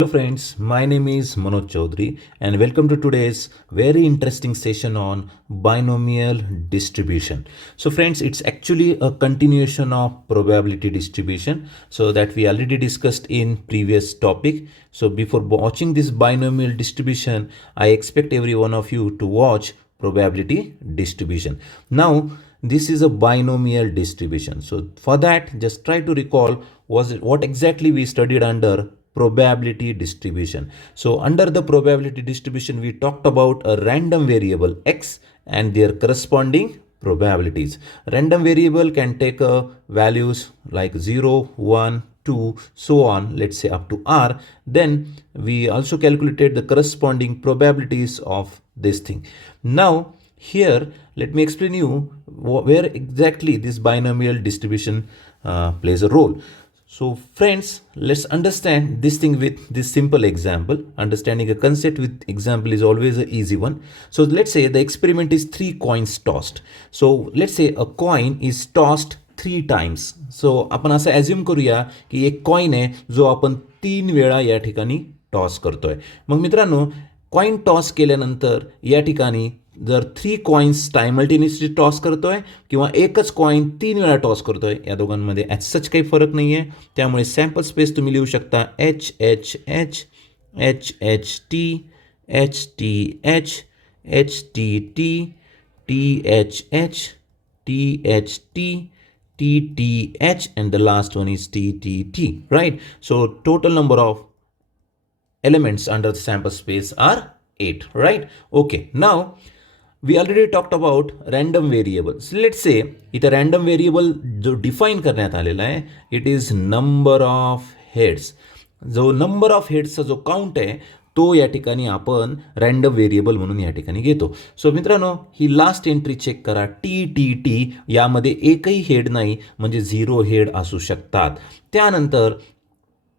Hello friends, my name is Manoj Chaudhary and welcome to today's very interesting session on binomial distribution. So friends, it's actually a continuation of probability distribution so that we already discussed in previous topic. So before watching this binomial distribution, I expect every one of you to watch probability distribution. Now, this is a binomial distribution. So for that, just try to recall what exactly we studied under probability distribution. So under the probability distribution, we talked about a random variable x and their corresponding probabilities. Random variable can take values like 0, 1, 2, so on, let's say up to r. Then we also calculated the corresponding probabilities of this thing. Now here, let me explain you where exactly this binomial distribution plays a role. So friends, let's understand this thing with this simple example. Understanding a concept with example is always an easy one. So let's say the experiment is 3 coins tossed. So let's say a coin is tossed 3 times. So आपण असं assume करूया की एक coin आहे जो आपण 3 वेळा या ठिकाणी टॉस करतोय. मग मित्रांनो, कॉइन टॉस केल्यानंतर या ठिकाणी जर 3 कॉइन्स सायमल्टेनियसली टॉस करतोय किंवा एकच कॉइन 3 वेळा टॉस करतोय, या दोघांमध्ये ॲज सच काही फरक नाही आहे. त्यामुळे सॅम्पल स्पेस तुम्ही लिहू शकता H H H H H T H T H H T T T H H T H T T T H and the last one is T T T, right? So total number of elements under the sample space are 8, right? Okay, now we already talked about random variables. Let's say इथं random variable जो define करण्यात आलेला आहे, it is number of heads. जो number of हेड्सचा जो count आहे तो या ठिकाणी आपण रँडम व्हेरिएबल म्हणून या ठिकाणी घेतो. सो मित्रांनो, ही लास्ट एंट्री चेक करा. टी टी टी यामध्ये एकही हेड नाही, म्हणजे 0 हेड असू शकतात. त्यानंतर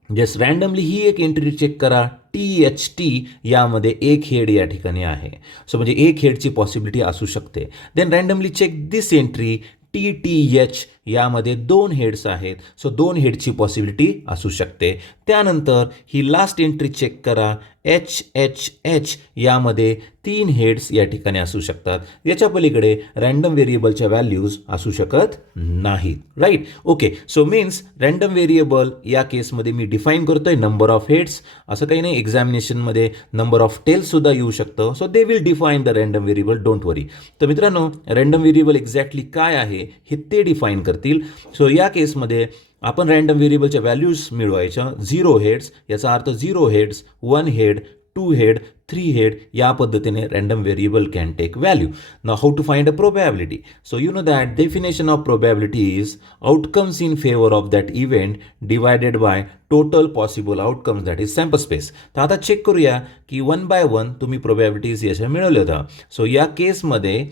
जस्ट रँडमली ही एक एंट्री चेक करा. टी एच टी यामध्ये एक हेड या ठिकाणी आहे. सो म्हणजे एक हेडची पॉसिबिलिटी असू शकते. Then randomly check this entry. T T H यामध्ये 2 हेड्स आहेत. सो 2 हेडची पॉसिबिलिटी असू शकते. त्यानंतर ही लास्ट एंट्री चेक करा. एच एच एच यामध्ये 3 हेड्स या ठिकाणी असू शकतात. याच्या पलीकडे रँडम व्हेरिएबलच्या व्हॅल्यूज असू शकत नाहीत, right? Okay, so means random variable या केसमध्ये मी डिफाईन करतोय नंबर ऑफ हेड्स. असं काही नाही, एक्झामिनेशनमध्ये नंबर ऑफ टेल्स सुद्धा येऊ शकतं. So they will define the random variable, don't worry. तर मित्रांनो, रँडम व्हेरिएबल एक्झॅक्टली काय आहे हे ते डिफाईन करतील. सो या केसमध्ये आपण रँडम व्हेरिएबलच्या व्हॅल्यूज मिळवायच्या. 0 हेड्स याचा अर्थ 0 हेड्स, 1 हेड, 2 हेड, 3 हेड, या पद्धतीने random variable can take value. Now how to find a probability? So you know that definition of probability is outcomes in favour of that event divided by total possible outcomes, that is sample space. तर आता check करूया की 1 bye 1 तुम्ही प्रोबॅबिलिटीज याच्या मिळवल्या होत्या. सो या केसमध्ये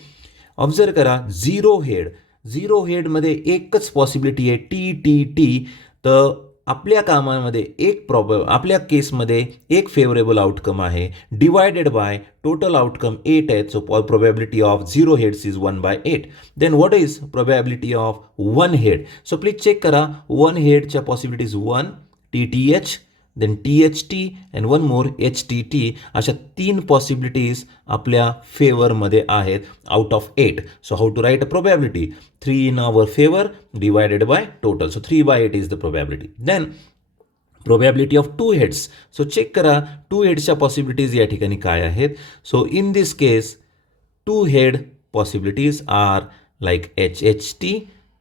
observe करा, 0 हेडमध्ये एकच पॉसिबिलिटी आहे, टी टी टी. तर आपल्या कामामध्ये आपल्या केसमध्ये एक फेवरेबल आउटकम आहे, डिवायडेड बाय टोटल आउटकम 8 आहेत. So probability of 0 heads is 1 by 8. Then what is probability of 1 head? So please check करा. 1 हेडच्या possibilities 1, T T H, then T H T and 1 more H T T. अशा 3 possibilities आपल्या फेवरमध्ये आहेत out of 8. So how to write a probability? 3 in our favour divided by total. So 3 by 8 is the probability. Then probability of 2 heads. So check करा 2 हेड्सच्या possibilities या ठिकाणी काय आहेत. So in this case 2 head possibilities are like H H T,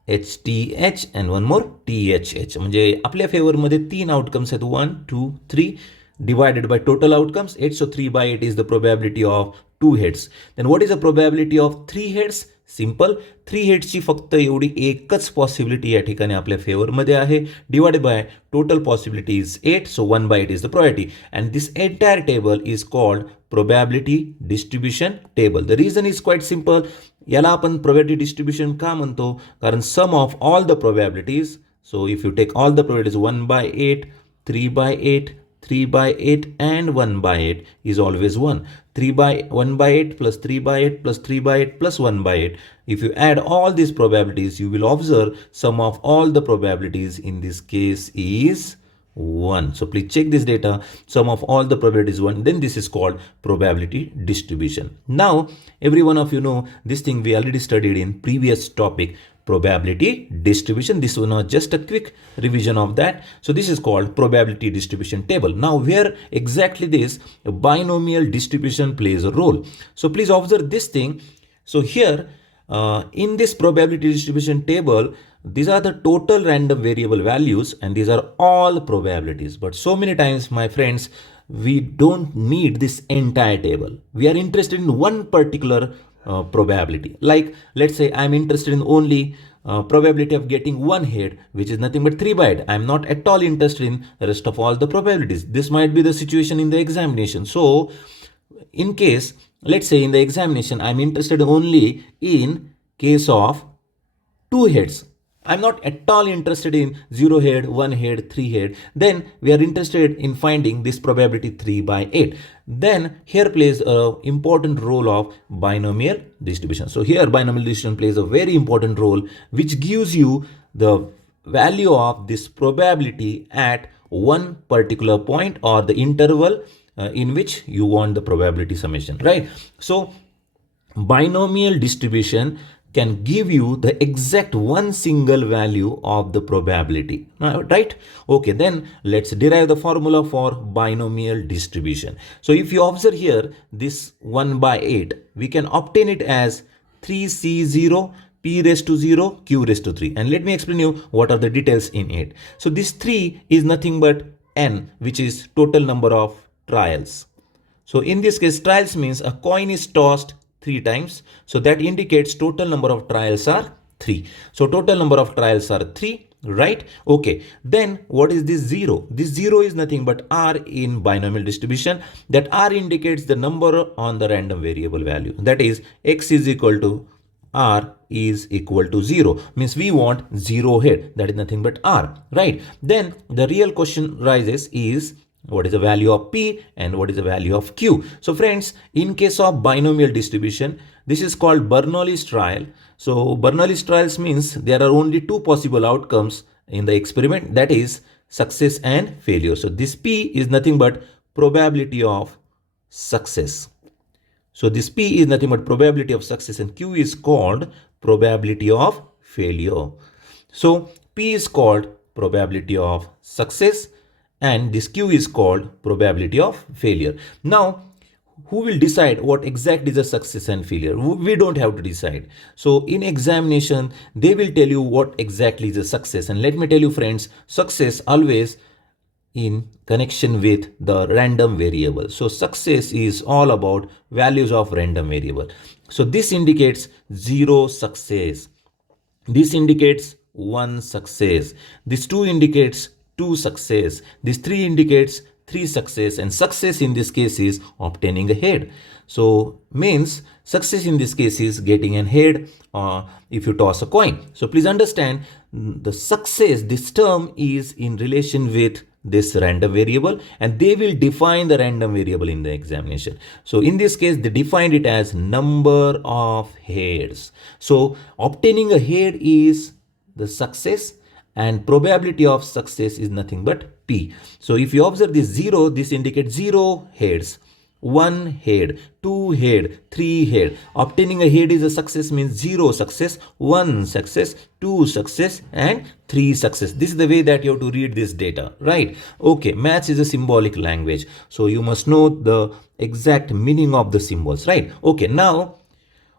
H T H and 1 more T H H. म्हणजे आपल्या फेवरमध्ये 3 outcomes आहेत, 1, 2, 3 divided by total outcomes 8. So 3 by 8 is the probability of 2 heads. Then what is the probability of 3 heads? Simple, 3 हेड्सची फक्त एवढी एकच possibility या ठिकाणी आपल्या फेवरमध्ये आहे, divided by total possibility is 8. So 1 by 8 is the probability. And this entire table is called probability distribution table. The reason is quite simple. याला आपण प्रोबॅबिलिटी डिस्ट्रीब्युशन का म्हणतो? कारण sum of all the probabilities. So if you take all the probabilities 1 by 8, 3 by 8, 3 by 8 and 1 by 8 is always 1. 1 by 8 plus 3 by 8 plus 3 by 8 plus 1 by 8. If you add all these probabilities, you will observe sum of all the probabilities in this case is 1. So please check this data. Sum of all the probability is 1. Then this is called probability distribution. Now, every one of you know this thing we already studied in previous topic, probability distribution. This one was just a quick revision of that. So this is called probability distribution table. Now, where exactly this binomial distribution plays a role. So please observe this thing. So here in this probability distribution table, these are the total random variable values and these are all probabilities. But so many times, my friends, we don't need this entire table. We are interested in one particular probability. Like, let's say I'm interested in only probability of getting one head, which is nothing but 3 by 8. I'm not at all interested in the rest of all the probabilities. This might be the situation in the examination. So in case, let's say in the examination, I'm interested only in case of 2 heads. I'm not at all interested in 0 head, 1 head, 3 head. Then we are interested in finding this probability 3 by 8. Then here plays an important role of binomial distribution. So here binomial distribution plays a very important role, which gives you the value of this probability at one particular point or the interval in which you want the probability summation, right? So binomial distribution can give you the exact one single value of the probability, right? Okay, then let's derive the formula for binomial distribution. So if you observe here, this 1 by 8, we can obtain it as 3C0 P raised to 0 Q raised to 3. And let me explain you what are the details in it. So this 3 is nothing but N, which is total number of trials. So in this case, trials means a coin is tossed 3 times. So that indicates total number of trials are 3. So total number of trials are 3, right? Okay. Then what is this 0? This 0 is nothing but R in binomial distribution. That R indicates the number on the random variable value. That is X is equal to R is equal to 0. Means we want 0 head. That is nothing but R, right? Then the real question rises is, what is the value of P and what is the value of Q? So friends, in case of binomial distribution, this is called Bernoulli's trial. So Bernoulli's trials means there are only 2 possible outcomes in the experiment, that is success and failure. So this P is nothing but probability of success. So this P is nothing but probability of success and Q is called probability of failure. So P is called probability of success and this Q is called probability of failure. Now, who will decide what exactly is a success and failure? We don't have to decide. So in examination, they will tell you what exactly is a success. And let me tell you friends, success always in connection with the random variable. So success is all about values of random variable. So this indicates 0 success. This indicates 1 success. This 2 indicates 2 success. This 3 indicates 3 success, and success in this case is obtaining a head. So means success in this case is getting an head if you toss a coin. So please understand the success, this term is in relation with this random variable and they will define the random variable in the examination. So in this case, they defined it as number of heads. So obtaining a head is the success and probability of success is nothing but P. So if you observe this 0, this indicates 0 heads, 1 head, 2 head, 3 head. Obtaining a head is a success means 0 success, 1 success, 2 success and 3 success. This is the way that you have to read this data, right? Okay, maths is a symbolic language. So you must know the exact meaning of the symbols, right? Okay, now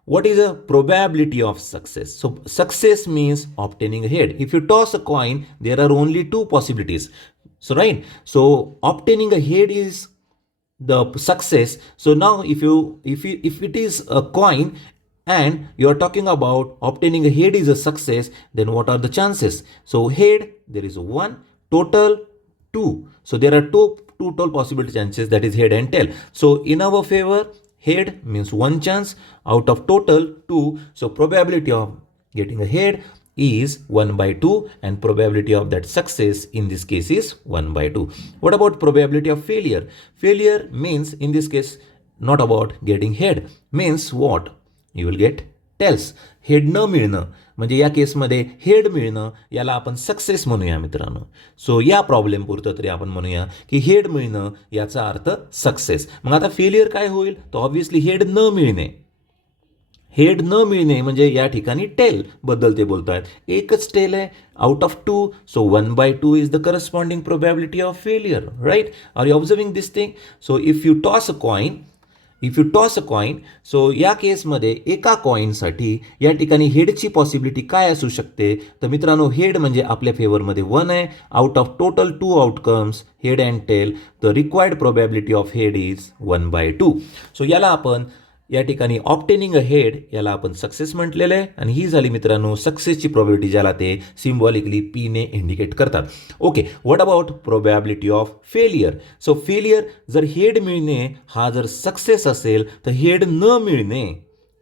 what is a probability of success? So success means obtaining a head. If you toss a coin, there are only 2 possibilities. So right. So obtaining a head is the success. So now if it is a coin and you are talking about obtaining a head is a success, then what are the chances? So head, there is 1, total 2. So there are two total possible chances, that is head and tail. So in our favor, head means 1 chance out of total 2. So probability of getting a head is 1 by 2 and probability of that success in this case is 1 by 2. What about probability of failure? Failure means in this case not about getting head, means what? You will get tails. Head न मिळणं म्हणजे या केसमध्ये head मिळणं याला आपण success म्हणूया मित्रांनो. सो या प्रॉब्लेम पुरतं तरी आपण म्हणूया की हेड मिळणं याचा अर्थ सक्सेस. मग आता फेलियर काय होईल, तर ऑब्व्हियसली हेड न मिळणे. हेड न मिळणे म्हणजे या ठिकाणी टेल बद्दल ते बोलत आहेत. एकच टेल आहे out of 2, so 1/2 is the corresponding probability of failure, right? Are you observing this thing? So if you toss a coin, so या केसमध्ये एका कॉईनसाठी या ठिकाणी हेडची पॉसिबिलिटी काय असू शकते, तर मित्रांनो हेड म्हणजे आपल्या फेवरमध्ये 1 आहे. Out of total 2 outcomes head and tail, the required probability of head is 1/2. So याला आपण या ठिकाणी ऑब्टेनिंग अ हेड याला आपण सक्सेस म्हटलेलं आहे. आणि ही झाली मित्रांनो सक्सेसची प्रोबॅबिलिटी, ज्याला ते सिम्बॉलिकली पी ने इंडिकेट करतात. Okay, what about probability of failure? So failure जर हेड मिळणे हा जर सक्सेस असेल, तर हेड न मिळणे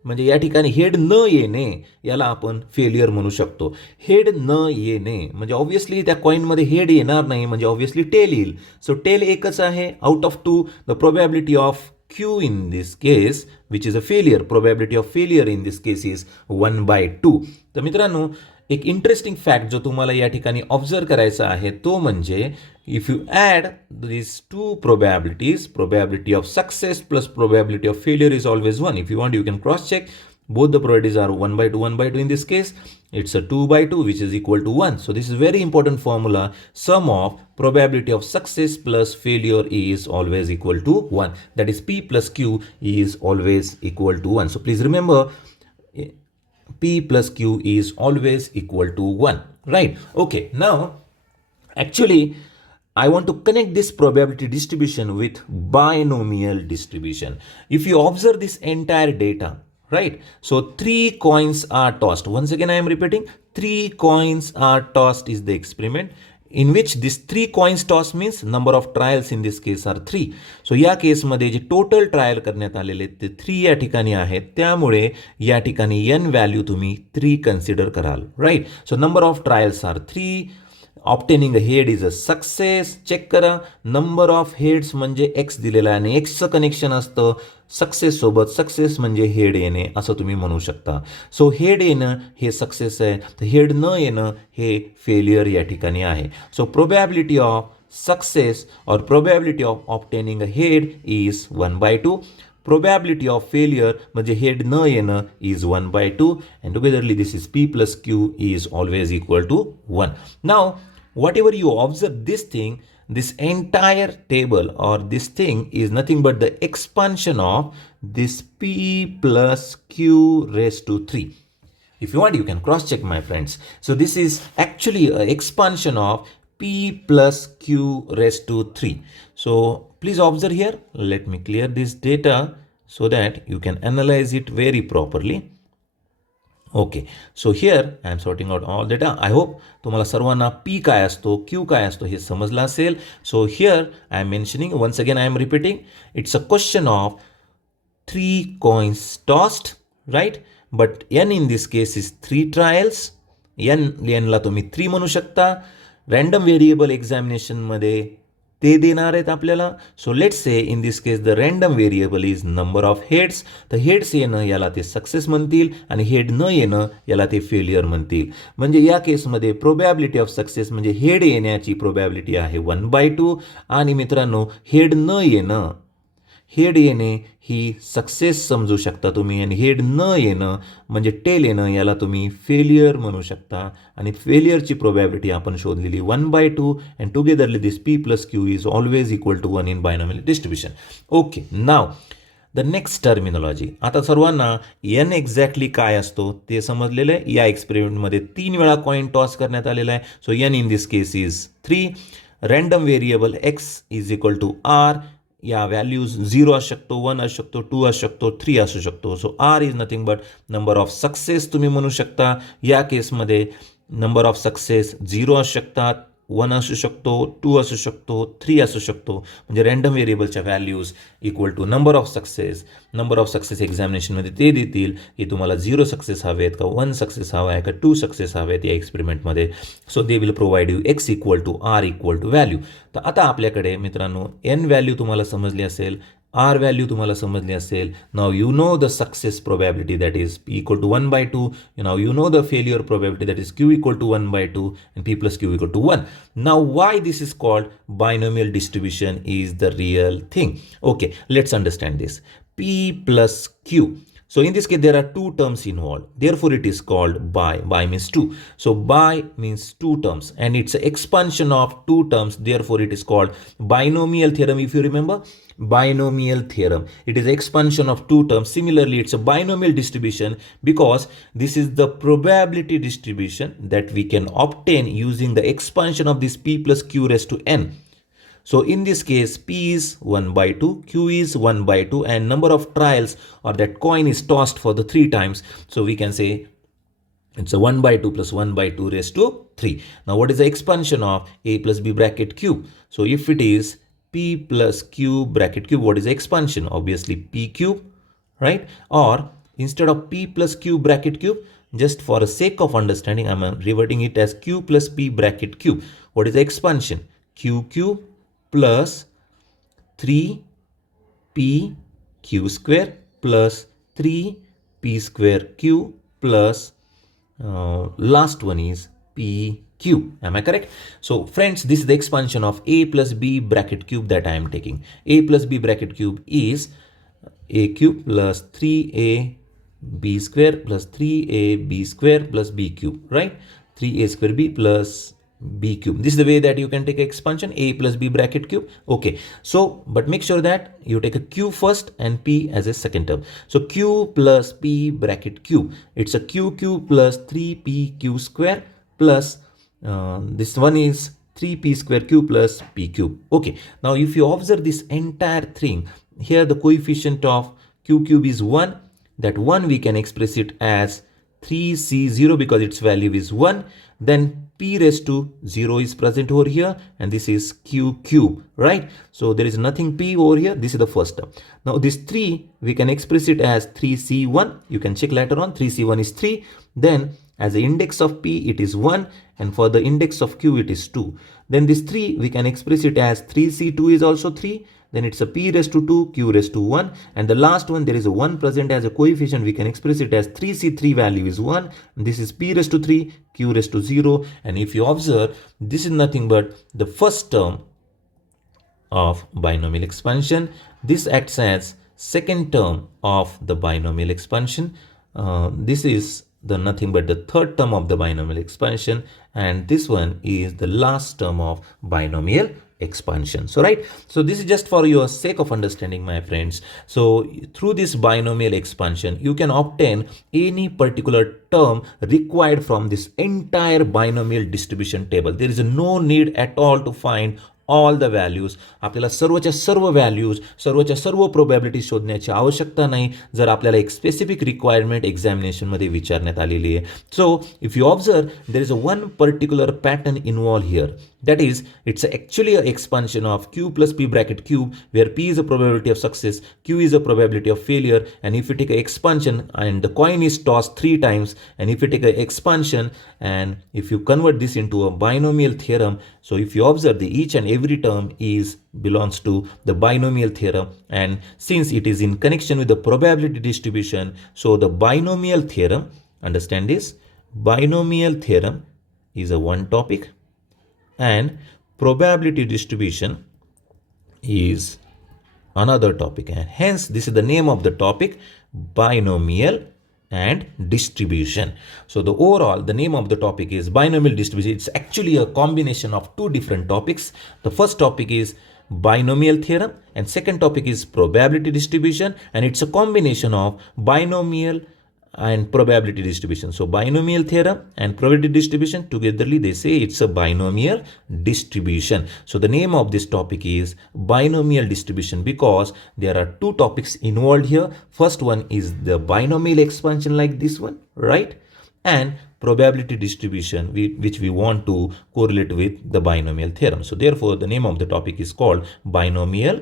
म्हणजे या ठिकाणी हेड न येणे याला आपण फेलियर म्हणू शकतो. हेड न येणे म्हणजे ऑब्व्हियसली त्या कॉईनमध्ये हेड येणार नाही, म्हणजे ऑब्व्हियसली टेल येईल. सो टेल एकच आहे out of 2. The probability of Q in this case, which is a failure, probability of failure in this case is 1/2. तर मित्रांनो एक इंटरेस्टिंग फॅक्ट जो तुम्हाला या ठिकाणी ऑब्झर्व करायचा आहे तो म्हणजे if you add this two probabilities, probability of success plus probability of failure is always 1. If you want you can cross check. Both the probabilities are 1/2, 1/2 in this case. It's a 2/2 which is equal to 1. So this is very important formula. Sum of probability of success plus failure is always equal to 1. That is P plus Q is always equal to 1. So please remember P plus Q is always equal to 1. Right? Okay. Now actually I want to connect this probability distribution with binomial distribution. If you observe this entire data, right? So 3 coins are tossed. Once again, I am repeating, 3 coins are tossed is the experiment in which this 3 coins toss means number of trials in this case are 3. So या केसमध्ये जे total trial करण्यात आलेले ते 3 या ठिकाणी आहेत, त्यामुळे या ठिकाणी n व्हॅल्यू तुम्ही 3 कन्सिडर कराल, right? So number of trials are 3. Obtaining a head is a success. Check करा, नंबर ऑफ हेड्स म्हणजे एक्स दिलेला आहे आणि एक्सचं कनेक्शन असतं सक्सेस सोबत. सक्सेस म्हणजे हेड येणे असं तुम्ही म्हणू शकता. सो हेड येणं हे सक्सेस आहे, तर हेड न येणं हे फेलियर या ठिकाणी आहे. सो प्रोबॅबिलिटी ऑफ सक्सेस और probability of obtaining a head is 1/2. Probability of failure म्हणजे हेड न येणं is 1/2 and togetherly this is P plus Q is always equal to 1. Now whatever you observe this thing, this entire table or this thing is nothing but the expansion of this P plus Q raised to 3. If you want you can cross check my friends. So this is actually an expansion of P plus Q raised to 3. So please observe here. Let me clear this data so that you can analyze it very properly. Okay. So here I am sorting out all data. I hope तुम्हाला सर्वांना P काय असतो, Q काय असतो हे समजलं असेल. So here I am mentioning, once again I am repeating, it's a question of 3 coins tossed, right? But n in this case is 3 trials. n ला तुम्ही 3 म्हणू शकता. रँडम व्हेरिएबल एक्झामिनेशनमध्ये ते देणार आहेत आपल्याला. So let's say in this case the random variable is number of heads. तर heads येणं याला ते सक्सेस म्हणतील आणि हेड न येणं याला ते फेलियर म्हणतील. म्हणजे या केसमध्ये प्रोबॅबिलिटी ऑफ सक्सेस म्हणजे हेड येण्याची प्रोबॅबिलिटी आहे 1/2 आणि मित्रांनो हेड येणे ही सक्सेस समजू शकता तुम्ही आणि हेड न येणं म्हणजे टेल येणं याला तुम्ही फेलियर म्हणू शकता. आणि फेलियरची प्रोबॅबिलिटी आपण शोधलेली 1/2 and togetherly this P plus Q is always equal to 1 in binomial distribution. Okay, now the next terminology. आता सर्वांना n एक्झॅक्टली काय असतो ते समजलेलं आहे. या एक्सपेरिमेंटमध्ये 3 वेळा कॉईन टॉस करण्यात आलेला आहे. So n in this case is 3. Random variable x is equal to r. या व्हॅल्यूज 0 असू शकतो, 1 असू शकतो, 2 असू शकतो, 3 असू शकतो. So R is nothing but number of success तुम्ही म्हणू शकता. या केसमध्ये नंबर ऑफ सक्सेस 0 असू शकतात, 1 असू शकतो, 2 असू शकतो, 3 असू शकतो. म्हणजे रँडम व्हेरिएबलच्या values equal to number of success. Number of success एक्झामिनेशनमध्ये ते देतील की तुम्हाला 0 सक्सेस हवे आहेत का, 1 सक्सेस हवा आहे का, 2 सक्सेस हवे आहेत या एक्सपेरिमेंटमध्ये. So they will provide you x equal to r equal to value. तर आता आपल्याकडे मित्रांनो n व्हॅल्यू तुम्हाला समजली असेल. R value तुम्हाला समजली असेल. Now you know the success probability, that is P equal to 1 by 2. Now you know the failure probability, that is Q equal to 1 by 2 and P plus Q equal to 1. Now why this is called binomial distribution is the real thing. Okay, let's understand this. P plus Q. So in this case, there are two terms involved. Therefore, it is called bi. Bi means two. So bi means two terms and it's an expansion of two terms. Therefore, it is called binomial theorem. If you remember, binomial theorem, it is expansion of two terms. Similarly, it's a binomial distribution because this is the probability distribution that we can obtain using the expansion of this P plus Q raised to n. So in this case, P is 1 by 2, Q is 1 by 2 and number of trials or that coin is tossed for the 3 times. So we can say it's a 1 by 2 plus 1 by 2 raised to 3. Now what is the expansion of A plus B bracket Q? So if it is P plus Q bracket cube, what is the expansion? Obviously P cube, right? Or instead of P plus Q bracket cube, just for the sake of understanding, I'm reverting it as Q plus P bracket cube. What is the expansion? Q cube plus 3p q square plus 3p square q plus last one is pq. Am I correct? So friends, this is the expansion of a plus b bracket cube that I am taking. A plus b bracket cube is a cube plus 3a b square plus 3a b square plus b cube, right? 3a square b plus b cube. This is the way that you can take expansion, a plus b bracket cube. Okay, so but make sure that you take a q first and p as a second term. So q plus p bracket cube, it's a q cube plus 3p q square plus this one is 3p square q plus p cube. Okay, now if you observe this entire thing, here the coefficient of q cube is 1. That 1 we can express it as 3c0 because its value is 1. Then p raised to 0 is present over here and this is q cube, right? So there is nothing p over here. This is the first term. Now this 3 we can express it as 3c1. You can check later on. 3c1 is 3. Then as the index of p it is 1 and for the index of q it is 2. Then this 3 we can express it as 3c2 is also 3. Then it's a p raised to 2, q raised to 1. And the last one, there is a 1 present as a coefficient. We can express it as 3c3 value is 1. This is p raised to 3, q raised to 0. And if you observe, this is nothing but the first term of binomial expansion. This acts as second term of the binomial expansion. This is the nothing but the third term of the binomial expansion. And this one is the last term of binomial expansion. So right, so this is just for your sake of understanding, my friends. So through this binomial expansion you can obtain any particular term required from this entire binomial distribution table. There is no need at all to find all the values. आपल्याला सर्वच्या सर्व values, सर्वच्या सर्व probability शोधण्याची आवश्यकता नाही जर आपल्याला एक specific requirement एक्झामिनेशनमध्ये विचारण्यात आलेली आहे. सो if you observe there is a one particular pattern involve here. That is, it's actually an expansion of q plus p bracket cube where p is a probability of success, q is a probability of failure, and if you take an expansion and the coin is tossed 3 times, and if you take an expansion and if you convert this into a binomial theorem, so if you observe the each and every term is belongs to the binomial theorem, and since it is in connection with the probability distribution, so the binomial theorem, understand this, binomial theorem is a one topic and probability distribution is another topic, and hence this is the name of the topic, binomial and distribution. So the overall the name of the topic is binomial distribution. It's actually a combination of two different topics. The first topic is binomial theorem and second topic is probability distribution, and it's a combination of binomial and probability distribution. So binomial theorem and probability distribution togetherly they say it's a binomial distribution. So the name of this topic is binomial distribution because there are two topics involved here. First one is the binomial expansion like this one, right? And probability distribution which we want to correlate with the binomial theorem. So therefore the name of the topic is called binomial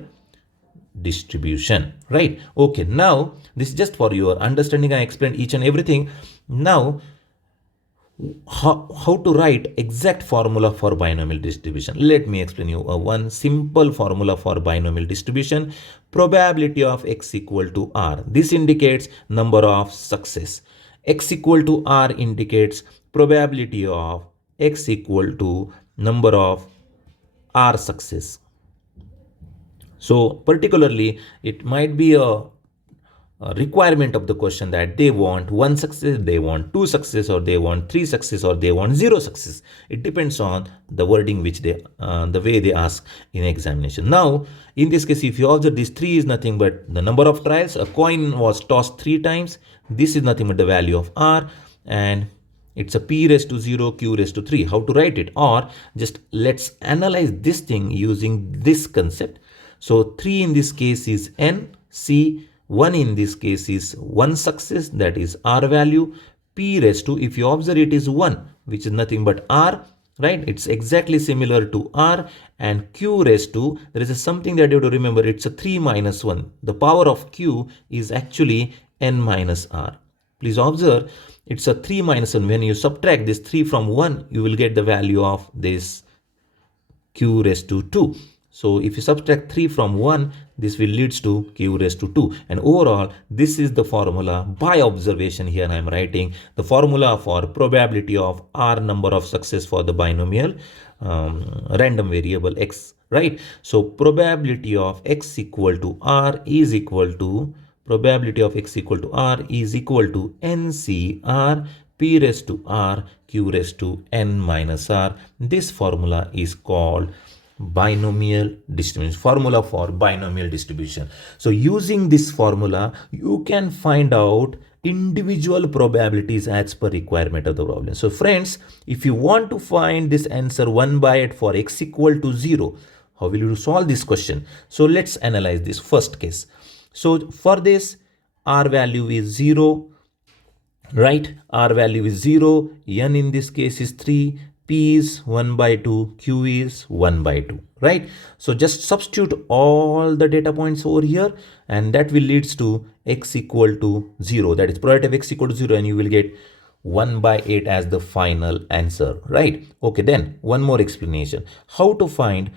distribution, right? Okay, now this is just for your understanding. I explained each and everything. Now how to write exact formula for binomial distribution. Let me explain you one simple formula for binomial distribution. Probability of x equal to r. This indicates number of success. X equal to r indicates probability of x equal to number of r success. So particularly it might be a requirement of the question that they want one success, they want two success, or they want three success, or they want zero success. It depends on the wording which they the way they ask in examination. Now in this case, if you observe, this 3 is nothing but the number of trials. A coin was tossed 3 times. This is nothing but the value of r, and it's a p raised to 0, q raised to 3. How to write it? Or just let's analyze this thing using this concept. So 3 in this case is n, c 1 in this case is 1 success, that is r value. P raised to, if you observe, it is 1, which is nothing but r, right? It's exactly similar to r. And q raised to, there is something that you have to remember, it's a 3 minus 1. The power of q is actually n minus r. Please observe, it's a 3 minus 1. When you subtract this 3 from 1, you will get the value of this q raised to 2. So if you subtract 3 from 1, this will leads to q raised to 2. And overall, this is the formula by observation. Here I am writing the formula for probability of r number of success for the binomial random variable x, right? So probability of x equal to r is equal to, probability of x equal to r is equal to ncr p raised to r q raised to n minus r. This formula is called binomial distribution, formula for binomial distribution. So using this formula, you can find out individual probabilities as per requirement of the problem. So friends, if you want to find this answer 1 by 8 for x equal to 0, how will you solve this question? So let's analyze this first case. So for this, r value is 0, right? R value is 0, n in this case is 3, p is 1 by 2, q is 1 by 2, right? So just substitute all the data points over here, and that will leads to x equal to 0. That is probability of x equal to 0, and you will get 1 by 8 as the final answer, right? Okay, then one more explanation. How to find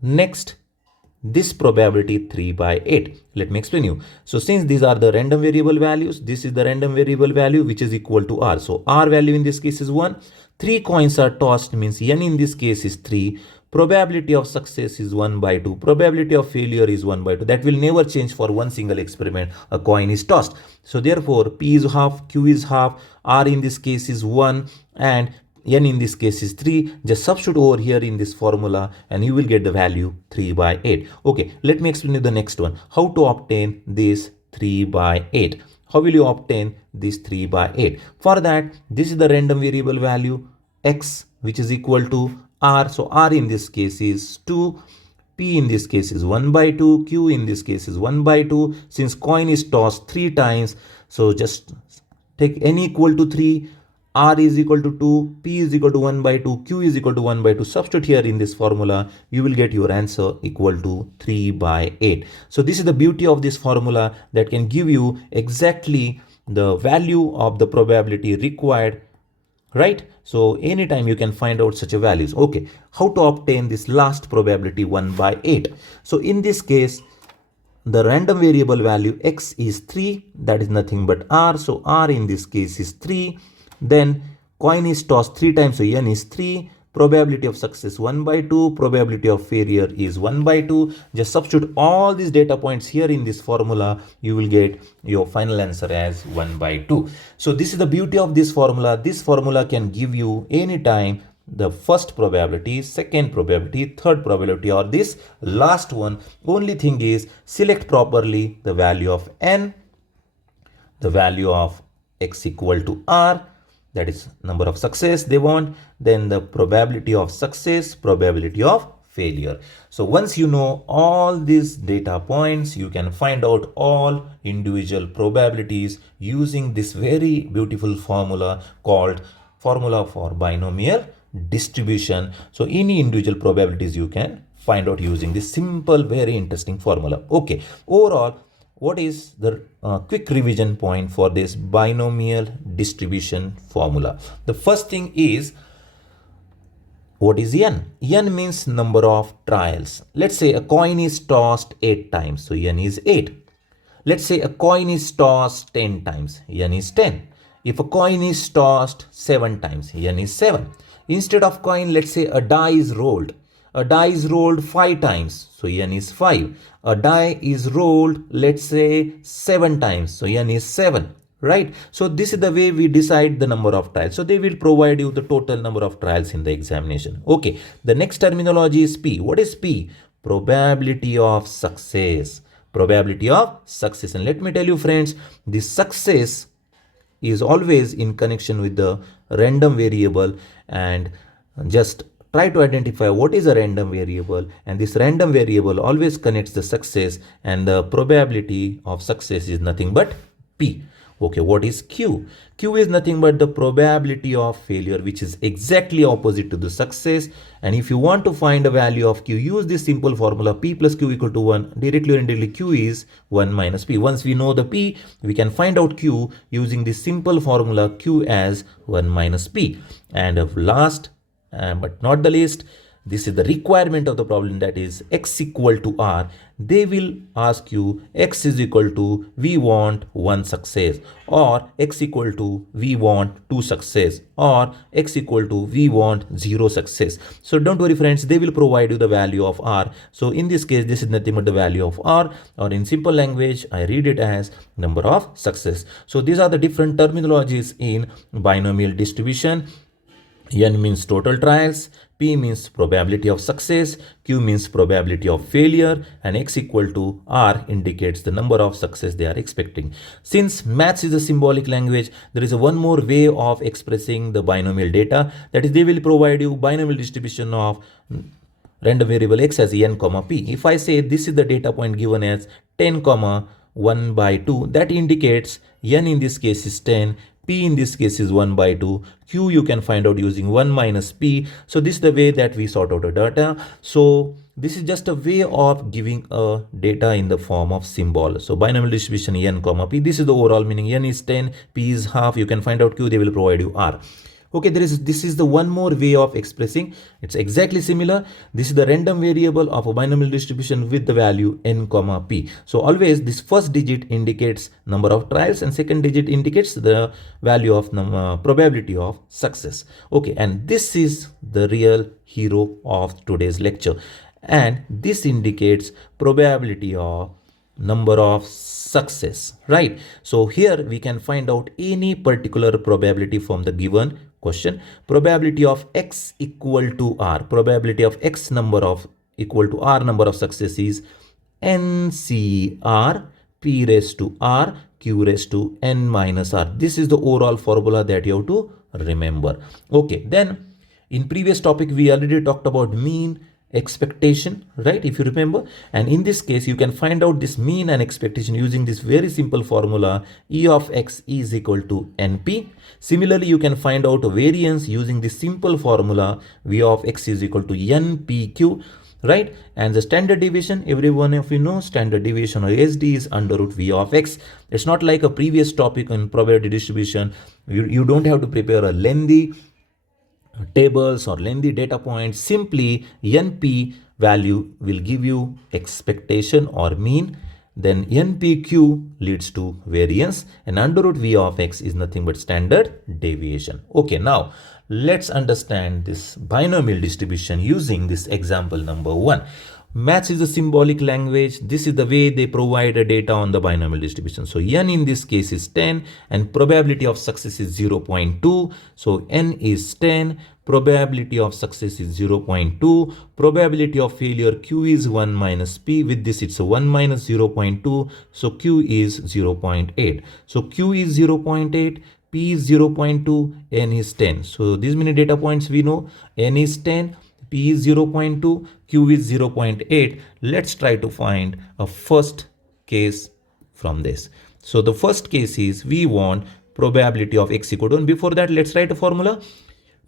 next this probability 3 by 8. Let me explain you. So since these are the random variable values, this is the random variable value which is equal to r. So r value in this case is 1. 3 coins are tossed, means n in this case is 3. Probability of success is 1 by 2. Probability of failure is 1 by 2. That will never change for one single experiment. A coin is tossed. So therefore p is half, q is half, r in this case is 1, and n in this case is 3. Just substitute over here in this formula and you will get the value 3 by 8. Okay, let me explain you the next one. How to obtain this 3 by 8? How will you obtain this 3 by 8? For that, this is the random variable value x, which is equal to r. So r in this case is 2. P in this case is 1 by 2. Q in this case is 1 by 2. Since coin is tossed 3 times, so just take n equal to 3. R is equal to 2, P is equal to 1 by 2, Q is equal to 1 by 2. Substitute here in this formula, you will get your answer equal to 3 by 8. So this is the beauty of this formula, that can give you exactly the value of the probability required, right? So anytime you can find out such a values. Okay, how to obtain this last probability 1 by 8? So in this case, the random variable value x is 3, that is nothing but r. So r in this case is 3. Then coin is tossed 3 times, so n is 3. Probability of success 1 by 2. Probability of failure is 1 by 2. Just substitute all these data points here in this formula. You will get your final answer as 1 by 2. So this is the beauty of this formula. This formula can give you anytime the first probability, second probability, third probability, or this last one. Only thing is select properly the value of n, the value of x equal to r, that is number of success they want, then the probability of success, probability of failure. So once you know all these data points, you can find out all individual probabilities using this very beautiful formula called formula for binomial distribution. So any individual probabilities you can find out using this simple, very interesting formula. Okay, overall, what is the quick revision point for this binomial distribution formula? The first thing is, what is n? N means number of trials. Let's say a coin is tossed 8 times, so n is 8. Let's say a coin is tossed 10 times, n is 10. If a coin is tossed 7 times, n is 7. Instead of coin, let's say a die is rolled. A die is rolled 5 times, so n is 5. A die is rolled, let's say 7 times, so n is 7. Right? So this is the way we decide the number of trials. So they will provide you the total number of trials in the examination. Okay. The next terminology is P. What is P? Probability of success. Probability of success. And let me tell you, friends, the success is always in connection with the random variable, and just try to identify what is a random variable, and this random variable always connects the success, and the probability of success is nothing but P. Okay, what is Q? Q is nothing but the probability of failure, which is exactly opposite to the success. And if you want to find a value of Q, use this simple formula, P plus Q equal to 1. Directly or indirectly, Q is 1 minus P. Once we know the P, we can find out Q using this simple formula, Q as 1 minus P. And last but not the least, this is the requirement of the problem, that is x equal to r. They will ask you x is equal to we want 1 success, or x equal to we want 2 success, or x equal to we want 0 success. So don't worry, friends, they will provide you the value of r. So in this case, this is nothing but the value of r, or in simple language, I read it as number of success. So these are the different terminologies in binomial distribution. N means total trials, P means probability of success, Q means probability of failure, and x equal to R indicates the number of success they are expecting. Since maths is a symbolic language, there is one more way of expressing the binomial data, that is they will provide you binomial distribution of random variable x as n comma p. If I say this is the data point given as 10 comma 1 by 2, that indicates n in this case is 10, P in this case is 1 by 2. Q you can find out using 1 minus P. So this is the way that we sort out the data. So this is just a way of giving a data in the form of symbol. So binomial distribution n comma P. This is the overall meaning. N is 10, P is half. You can find out Q. They will provide you R. Okay, this is the one more way of expressing. It's exactly similar. This is the random variable of a binomial distribution with the value n comma p. So always this first digit indicates number of trials, and second digit indicates the value of probability of success. Okay, and this is the real hero of today's lecture, and this indicates probability of number of success, right? So here we can find out any particular probability from the given question. Probability of x equal to r, probability of x number of equal to r number of success is NCR p raised to r q raised to n minus r. This is the overall formula that you have to remember. Okay, then in previous topic we already talked about mean, expectation, right, if you remember, and in this case you can find out this mean and expectation using this very simple formula, E of x is equal to NP. Similarly, you can find out a variance using this simple formula, V of x is equal to NPQ, right? And the standard deviation, every one of you know, standard deviation or SD is under root V of x. It's not like a previous topic on probability distribution. You don't have to prepare a lengthy tables or lengthy data points. Simply NP value will give you expectation or mean, then NPQ leads to variance, and under root V of x is nothing but standard deviation. Okay, now let's understand this binomial distribution using this example number 1. Maths is a symbolic language. This is the way they provide a data on the binomial distribution. So n in this case is 10 and probability of success is 0.2. So n is 10, probability of success is 0.2, probability of failure q is 1 minus p. With this it's a 1 minus 0.2, so q is 0.8. So q is 0.8, p is 0.2, n is 10. So these many data points we know. N is 10, P is 0.2, Q is 0.8. Let's try to find a first case from this. So the first case is we want probability of x equal to 1. Before that, let's write a formula.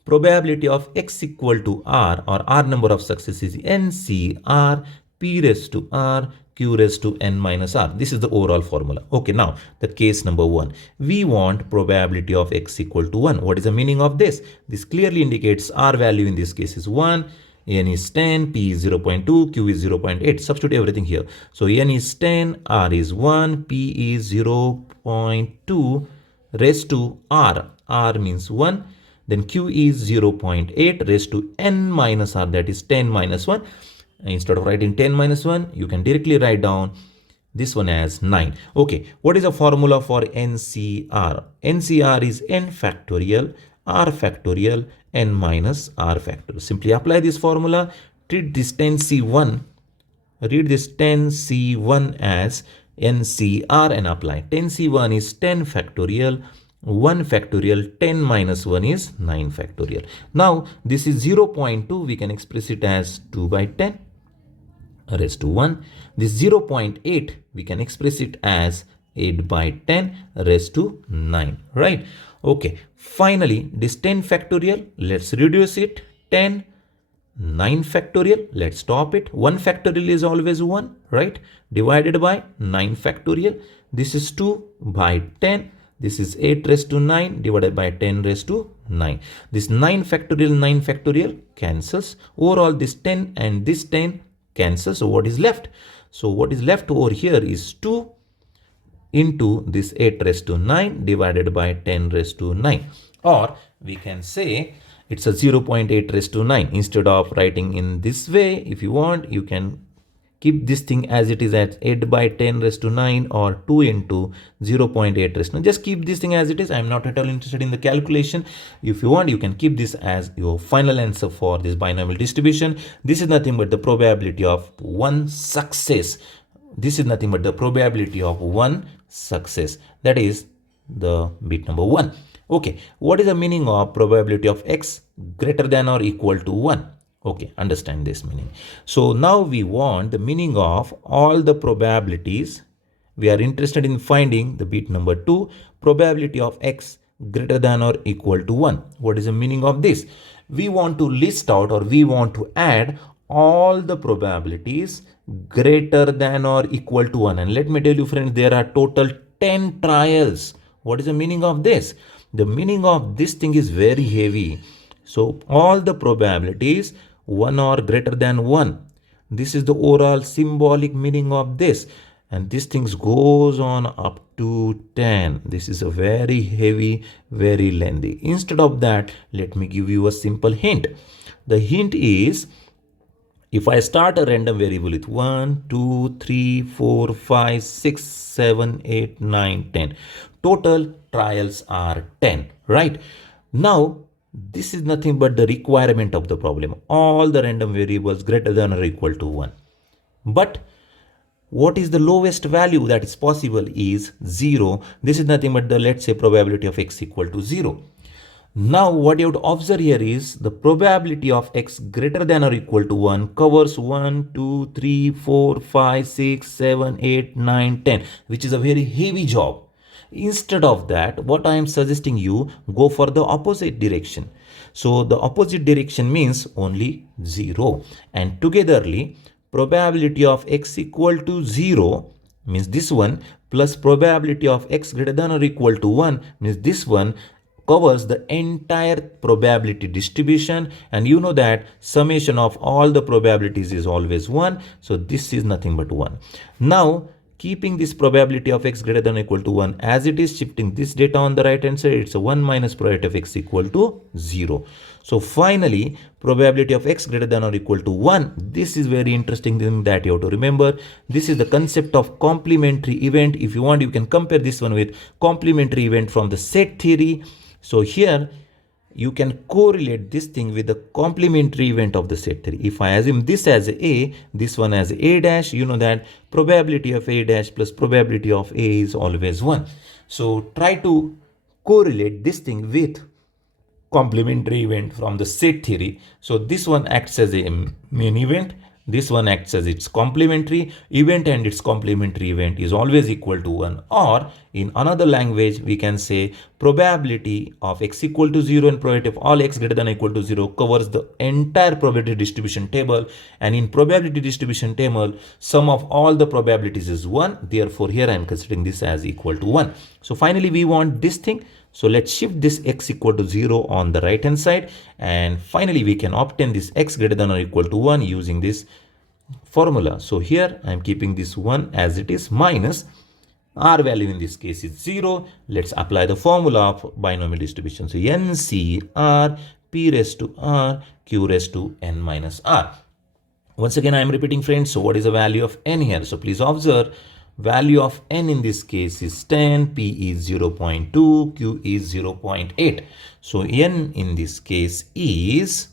Probability of x equal to r, or r number of success, is NCR P raised to R, Q raised to N minus R. This is the overall formula. Okay, now the case number 1. We want probability of X equal to 1. What is the meaning of this? This clearly indicates R value in this case is 1. N is 10, P is 0.2, Q is 0.8. Substitute everything here. So N is 10, R is 1, P is 0.2 raised to R. R means 1. Then Q is 0.8 raised to N minus R, that is 10 minus 1. Instead of writing 10 minus 1, you can directly write down this one as 9. Okay, what is the formula for NCR? NCR is N factorial, R factorial, N minus R factorial. Simply apply this formula, treat this 10C1, read this 10C1 as NCR and apply. 10C1 is 10 factorial, 1 factorial, 10 minus 1 is 9 factorial. Now this is 0.2, we can express it as 2 by 10 raised to 1. This 0.8 we can express it as 8 by 10 raised to 9, right? Okay, finally this 10 factorial, let's reduce it. 10, 9 factorial, let's stop it. 1 factorial is always 1, right? Divided by 9 factorial. This is 2 by 10. This is 8 raised to 9 divided by 10 raised to 9. This 9 factorial cancels. Overall this 10 and this 10 cancels. So what is left? So what is left over here is 2 into this 8 raised to 9 divided by 10 raised to 9. Or we can say it's a 0.8 raised to 9. Instead of writing in this way, if you want, you can keep this thing as it is at 8 by 10 raised to 9 or 2 into 0.8 raised to 9. Just keep this thing as it is. I'm not at all interested in the calculation. If you want, you can keep this as your final answer for this binomial distribution. This is nothing but the probability of one success. This is nothing but the probability of one success. That is the bit number 1. Okay, what is the meaning of probability of X greater than or equal to 1? Okay, understand this meaning. So now we want the meaning of all the probabilities. We are interested in finding the bit number 2, probability of X greater than or equal to 1. What is the meaning of this? We want to list out, or we want to add all the probabilities greater than or equal to 1. And let me tell you friends, there are total 10 trials. What is the meaning of this? The meaning of this thing is very heavy. So all the probabilities 1 or greater than 1. This is the overall symbolic meaning of this. And this thing goes on up to 10. This is a very heavy, very lengthy. Instead of that, let me give you a simple hint. The hint is, if I start a random variable with 1, 2, 3, 4, 5, 6, 7, 8, 9, 10. Total trials are 10, right? Now, this is nothing but the requirement of the problem. All the random variables greater than or equal to 1. But what is the lowest value that is possible is 0. This is nothing but the, let's say, probability of X equal to 0. Now what you would observe here is the probability of X greater than or equal to 1 covers 1, 2, 3, 4, 5, 6, 7, 8, 9, 10, which is a very heavy job. Instead of that, what I am suggesting you, go for the opposite direction. So the opposite direction means only 0. And togetherly, probability of X equal to 0 means this one, plus probability of X greater than or equal to 1 means this one, covers the entire probability distribution. And you know that summation of all the probabilities is always 1. So this is nothing but 1. Now, keeping this probability of X greater than or equal to 1 as it is, shifting this data on the right hand side, it's a 1 minus probability of X equal to 0. So finally, probability of X greater than or equal to 1. This is very interesting thing that you have to remember. This is the concept of complementary event. If you want, you can compare this one with complementary event from the set theory. So here you can correlate this thing with the complementary event of the set theory. If I assume this as A, this one as A dash, you know that probability of A dash plus probability of A is always 1. So try to correlate this thing with complementary event from the set theory. So this one acts as a main event this one acts as its complementary event, and its complementary event is always equal to 1. Or in another language, we can say probability of x equal to 0 and probability of all x greater than or equal to 0 covers the entire probability distribution table. And in probability distribution table, sum of all the probabilities is 1. Therefore, here I am considering this as equal to 1. So finally, we want this thing. So let's shift this x equal to 0 on the right hand side, and finally we can obtain this x greater than or equal to 1 using this formula. So here I am keeping this 1 as it is, minus r value in this case is 0. Let's apply the formula of binomial distribution. So NCR p raised to r q raised to n minus r. Once again I am repeating, friends. So what is the value of n here? So please observe, value of n in this case is 10, p is 0.2, q is 0.8. So n in this case is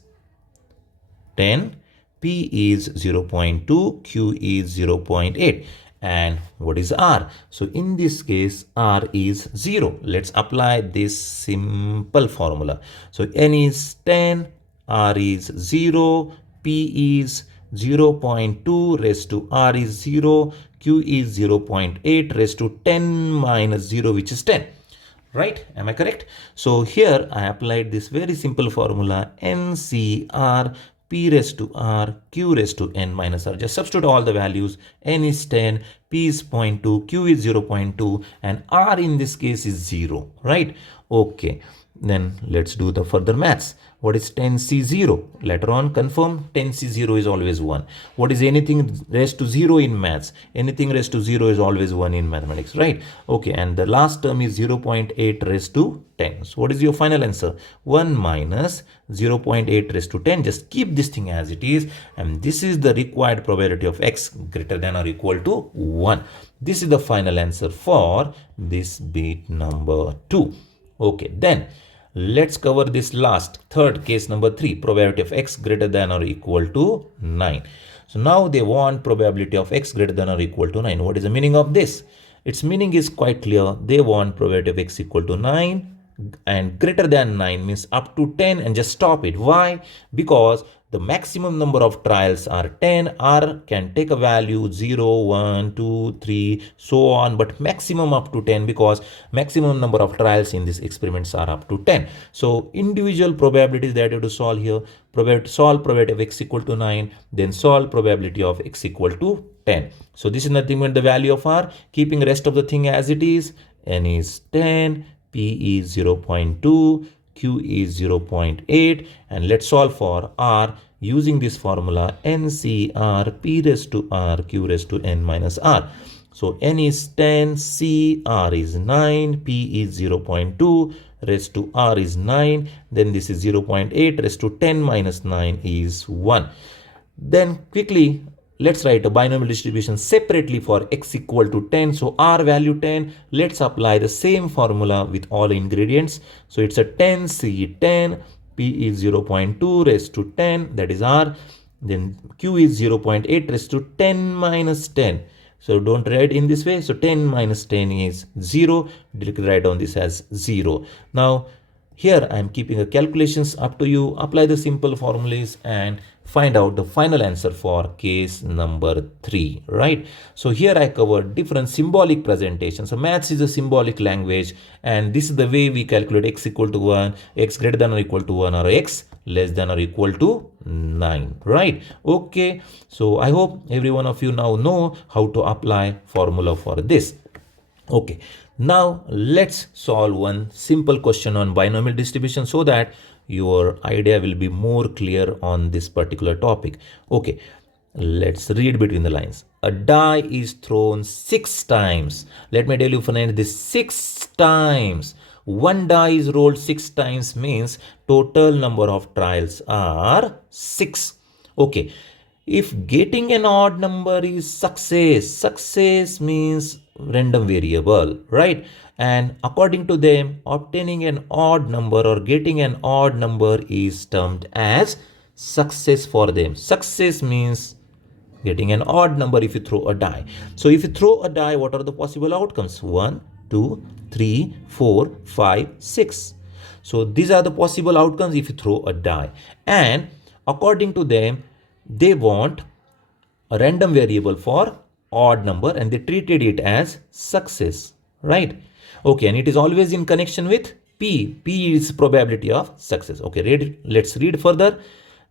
10, p is 0.2, q is 0.8. And what is r? So in this case, r is 0. Let's apply this simple formula. So n is 10, r is 0, p is 0.2 raised to r is 0, q is 0.8 raised to 10 minus 0, which is 10. Right? Am I correct? So here I applied this very simple formula, NCR p raised to r q raised to n minus r. Just substitute all the values. N is 10, p is 0.2, q is 0.2, and r in this case is 0. Right? Okay. Then let's do the further maths. What is 10C0? Later on confirm 10C0 is always 1. What is anything raised to 0 in maths? Anything raised to 0 is always 1 in mathematics, right? Okay, and the last term is 0.8 raised to 10. So what is your final answer? 1 minus 0.8 raised to 10. Just keep this thing as it is, and this is the required probability of x greater than or equal to 1. This is the final answer for this bit number 2. Okay, then let's cover this last third case number 3, probability of x greater than or equal to 9. So now they want probability of x greater than or equal to 9. What is the meaning of this? Its meaning is quite clear. They want probability of x equal to 9 and greater than 9 means up to 10 and just stop it. Why? Because the maximum number of trials are 10. R can take a value 0, 1, 2, 3, so on, but maximum up to 10 because maximum number of trials in these experiments are up to 10. So individual probabilities that you have to solve here. Solve probability of x equal to 9, then solve probability of x equal to 10. So this is nothing but the value of r, keeping rest of the thing as it is. N is 10, p is 0.2, q is 0.8, and let's solve for r using this formula NCR p raised to r q raised to n minus r. So n is 10, c, r is 9, p is 0.2 raised to r is 9, then this is 0.8 raised to 10 minus 9 is 1. Then quickly let's write a binomial distribution separately for x equal to 10. So r value 10. Let's apply the same formula with all ingredients. So it's a 10c10, p is 0.2 raised to 10, that is r. Then q is 0.8 raised to 10 minus 10. So don't write in this way. So 10 minus 10 is 0. Directly write down this as 0. Now here I am keeping the calculations up to you. Apply the simple formulas and find out the final answer for case number 3, right? So here I covered different symbolic presentations. So maths is a symbolic language, and this is the way we calculate x equal to 1, x greater than or equal to 1, or x less than or equal to 9, right? Okay, so I hope every one of you now know how to apply formula for this. Okay, now let's solve one simple question on binomial distribution so that your idea will be more clear on this particular topic. Okay, let's read between the lines. A die is thrown 6 times. Let me tell you, friend, this 6 times. One die is rolled 6 times means total number of trials are 6. Okay, if getting an odd number is success means random variable, right? And according to them, obtaining an odd number or getting an odd number is termed as success for them. Success means getting an odd number if you throw a die. So if you throw a die, what are the possible outcomes? 1, 2, 3, 4, 5, 6. So these are the possible outcomes if you throw a die. And according to them, they want a random variable for odd number and they treated it as success, right? Okay, and it is always in connection with P. P is probability of success. Okay, let's read further.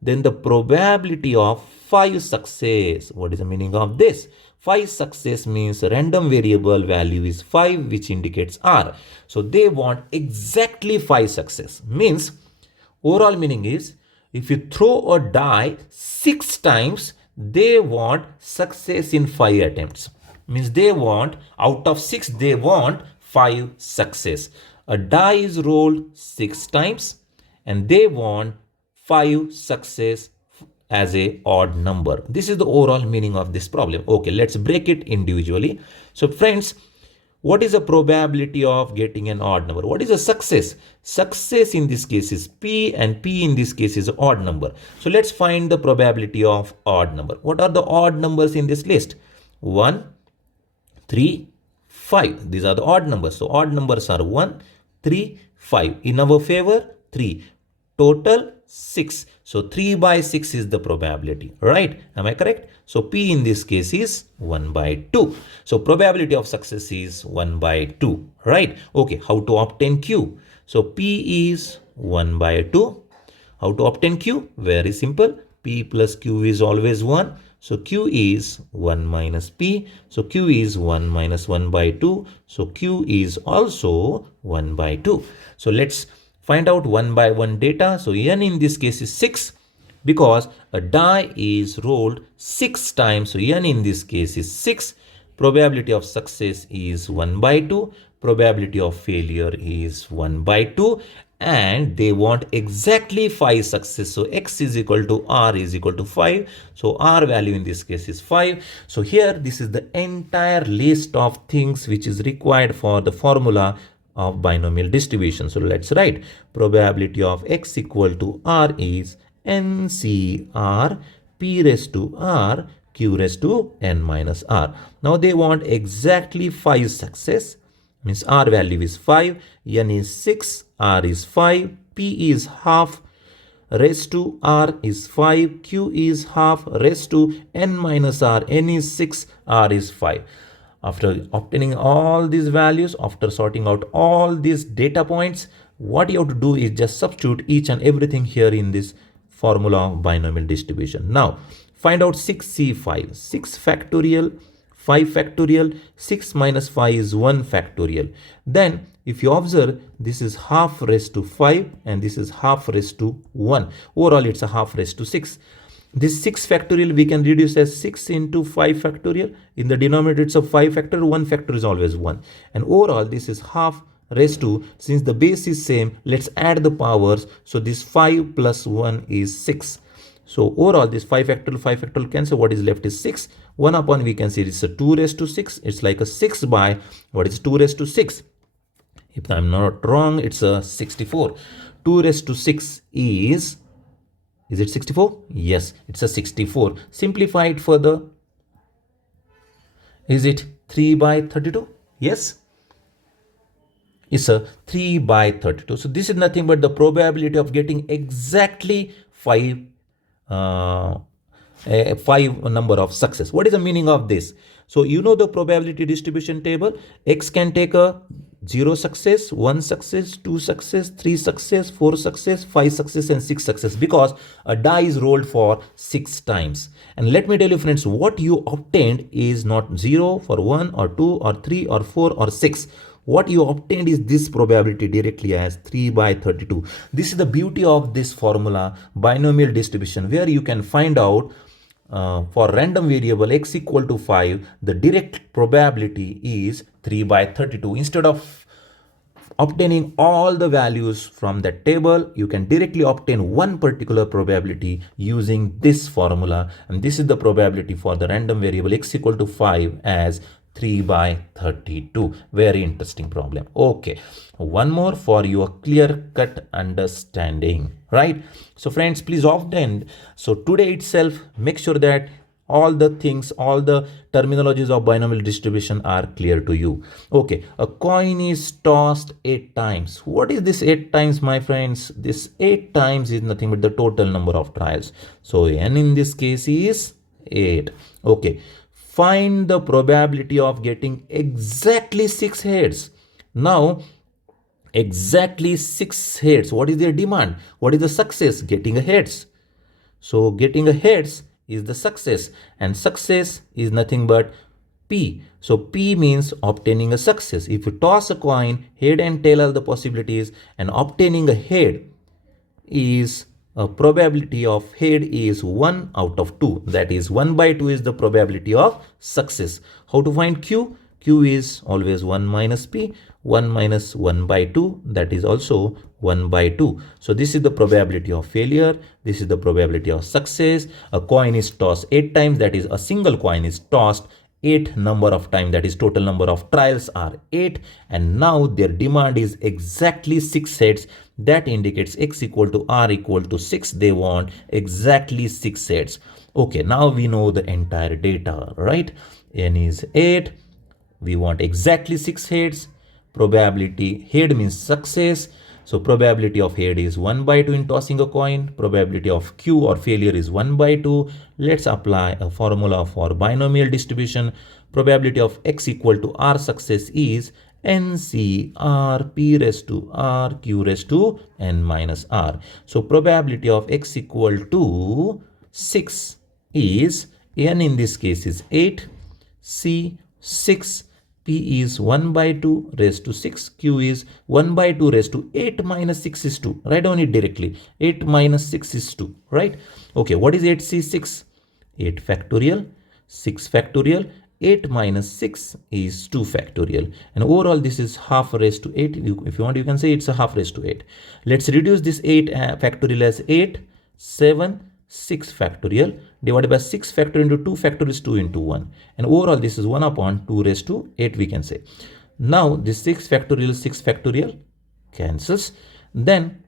Then the probability of 5 success. What is the meaning of this? 5 success means random variable value is 5, which indicates R. So they want exactly 5 success. Means overall meaning is if you throw a die 6 times, they want success in 5 attempts. Means they want out of 6, they want 5 success. A die is rolled 6 times and they want 5 success as a odd number. This is the overall meaning of this problem. Okay, let's break it individually. So friends, what is the probability of getting an odd number? What is a success? Success in this case is P and P in this case is an odd number. So let's find the probability of odd number. What are the odd numbers in this list? 1, 3, 5. These are the odd numbers. So odd numbers are 1, 3, 5. In our favor, 3. Total 6. So 3 by 6 is the probability, right? Am I correct? So P in this case is 1 by 2. So probability of success is 1 by 2, right? Okay, how to obtain Q? So P is 1 by 2. How to obtain Q? Very simple. P plus Q is always 1. So Q is 1 minus P. So Q is 1 minus 1 by 2. So Q is also 1 by 2. So let's find out 1 by 1 data. So N in this case is 6 because a die is rolled 6 times. So N in this case is 6. Probability of success is 1 by 2. Probability of failure is 1 by 2. And they want exactly 5 success. So X is equal to R is equal to 5. So R value in this case is 5. So here this is the entire list of things which is required for the formula of binomial distribution. So let's write probability of X equal to R is NCR P raised to R Q raised to N minus R. Now they want exactly 5 success. Means R value is 5, N is 6, R is 5, P is half raised to R is 5, Q is half raised to N minus R, N is 6, R is 5. After obtaining all these values, after sorting out all these data points, what you have to do is just substitute each and everything here in this formula of binomial distribution. Now, find out 6C5. 6 factorial, 5 factorial, 6 minus 5 is 1 factorial. Then, if you observe, this is half raised to 5 and this is half raised to 1. Overall, it's a half raised to 6. This 6 factorial we can reduce as 6 into 5 factorial. In the denominator it's a 5 factorial, 1 factor is always 1. And overall this is half raised to, since the base is same, let's add the powers. So this 5 plus 1 is 6. So overall this 5 factorial cancel. What is left is 6. 1 upon we can see it's a 2 raised to 6. It's like a 6 by what is 2 raised to 6. If I'm not wrong, it's a 64. 2 raised to 6 is it 64? Yes, it's a 64. Simplify it further. Is it 3 by 32? Yes. It's a 3 by 32. So this is nothing but the probability of getting exactly 5 number of success. What is the meaning of this? So you know the probability distribution table. X can take a 0 success, 1 success, 2 success, 3 success, 4 success, 5 success and 6 success because a die is rolled for 6 times. And let me tell you friends, what you obtained is not 0 for 1 or 2 or 3 or 4 or 6. What you obtained is this probability directly as 3 by 32. This is the beauty of this formula, binomial distribution, where you can find out for random variable x equal to 5, the direct probability is 3 by 32. Instead of obtaining all the values from that table, you can directly obtain one particular probability using this formula. And this is the probability for the random variable x equal to 5 as 3 by 32. Very interesting problem. Okay, one more for your clear-cut understanding, right? So friends, please often, so today itself, make sure that all the things, all the terminologies of binomial distribution are clear to you. Okay, a coin is tossed 8 times. What is this 8 times, my friends? This 8 times is nothing but the total number of trials. So n in this case is 8. Okay. Find the probability of getting exactly 6 heads. Now, exactly 6 heads. What is their demand? What is the success? Getting a heads. So getting a heads is the success, and success is nothing but P. So P means obtaining a success. If you toss a coin, head and tail are the possibilities, and obtaining a head is a probability of head is 1 out of 2. That is 1 by 2 is the probability of success. How to find Q? Q is always 1 minus P. 1 minus 1 by 2, that is also 1 by 2. So this is the probability of failure. This is the probability of success. A coin is tossed 8 times, that is a single coin is tossed 8 number of times, that is total number of trials are 8, and now their demand is exactly 6 heads. That indicates x equal to r equal to 6. They want exactly 6 heads. Okay, now we know the entire data, right? N is 8. We want exactly 6 heads. Probability, head means success. So probability of head is 1 by 2 in tossing a coin. Probability of Q or failure is 1 by 2. Let's apply a formula for binomial distribution. Probability of x equal to r success is NC P raised to R Q raised to N minus R. So probability of x equal to 6 is, N in this case is 8, C 6, P is 1 by 2 raised to 6, Q is 1 by 2 raised to 8 minus 6 is 2. Write down it directly. 8 minus 6 is 2, right? Okay, what is 8C6? 8 factorial, 6 factorial, 8 minus 6 is 2 factorial. And overall, this is half raised to 8. If you want, you can say it's a half raised to 8. Let's reduce this 8 factorial as 8, 7, 6 factorial divided by 6 factorial into 2 factorial is 2 into 1. And overall, this is 1 upon 2 raised to 8, we can say. Now, this 6 factorial cancels. Then,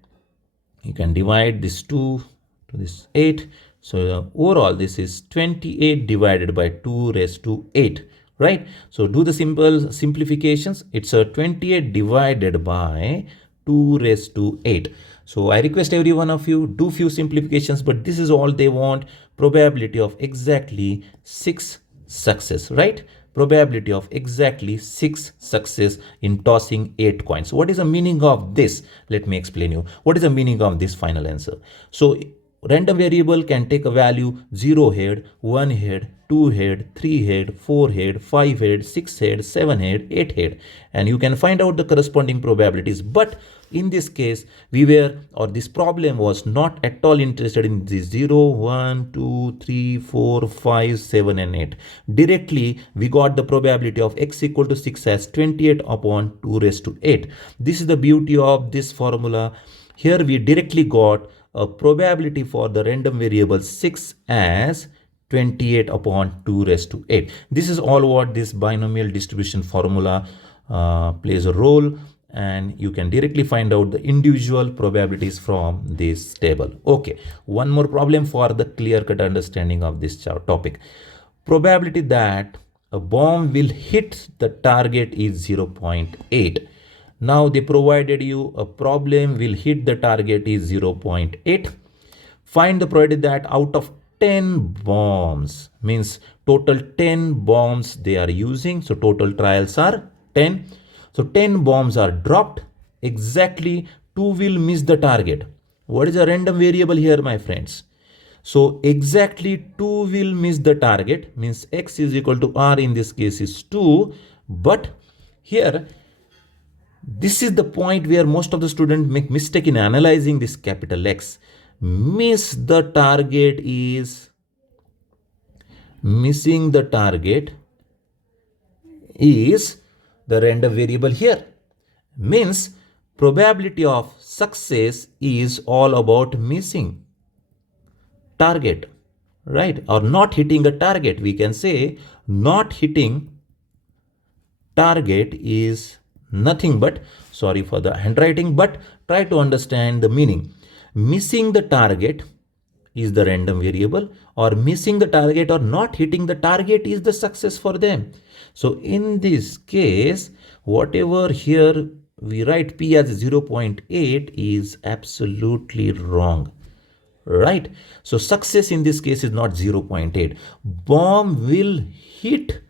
you can divide this 2 to this 8. So, overall, this is 28 divided by 2 raised to 8, right? So, do the simple simplifications. It's a 28 divided by 2 raised to 8. So I request every one of you do few simplifications, but this is all they want. Probability of exactly 6 success, right? Probability of exactly 6 success in tossing 8 coins. What is the meaning of this? Let me explain you. What is the meaning of this final answer? So random variable can take a value 0 head, 1 head, 2 head, 3 head, 4 head, 5 head, 6 head, 7 head, 8 head, and you can find out the corresponding probabilities. But in this case, this problem was not at all interested in this 0, 1, 2, 3, 4, 5, 7 and 8. Directly, we got the probability of x equal to 6 as 28 upon 2 raised to 8. This is the beauty of this formula. Here we directly got a probability for the random variable 6 as 28 upon 2 raised to 8. This is all what this binomial distribution formula plays a role, and you can directly find out the individual probabilities from this table. Okay, one more problem for the clear-cut understanding of this topic. Probability that a bomb will hit the target is 0.8. Now they provided you a problem will hit the target is 0.8. Find the probability that out of 10 bombs, means total 10 bombs they are using. So total trials are 10. So 10 bombs are dropped. Exactly 2 will miss the target. What is a random variable here, my friends? So exactly 2 will miss the target, means x is equal to r, in this case is 2. But here, this is the point where most of the students make mistake in analyzing this capital X. Missing the target is the random variable here. Means probability of success is all about missing target, right? Or not hitting a target. We can say not hitting target is nothing but, sorry for the handwriting, but try to understand the meaning. Missing the target is the random variable, or missing the target or not hitting the target is the success for them. So in this case, whatever here we write P as 0.8 is absolutely wrong. right? So success in this case is not 0.8. Bomb will hit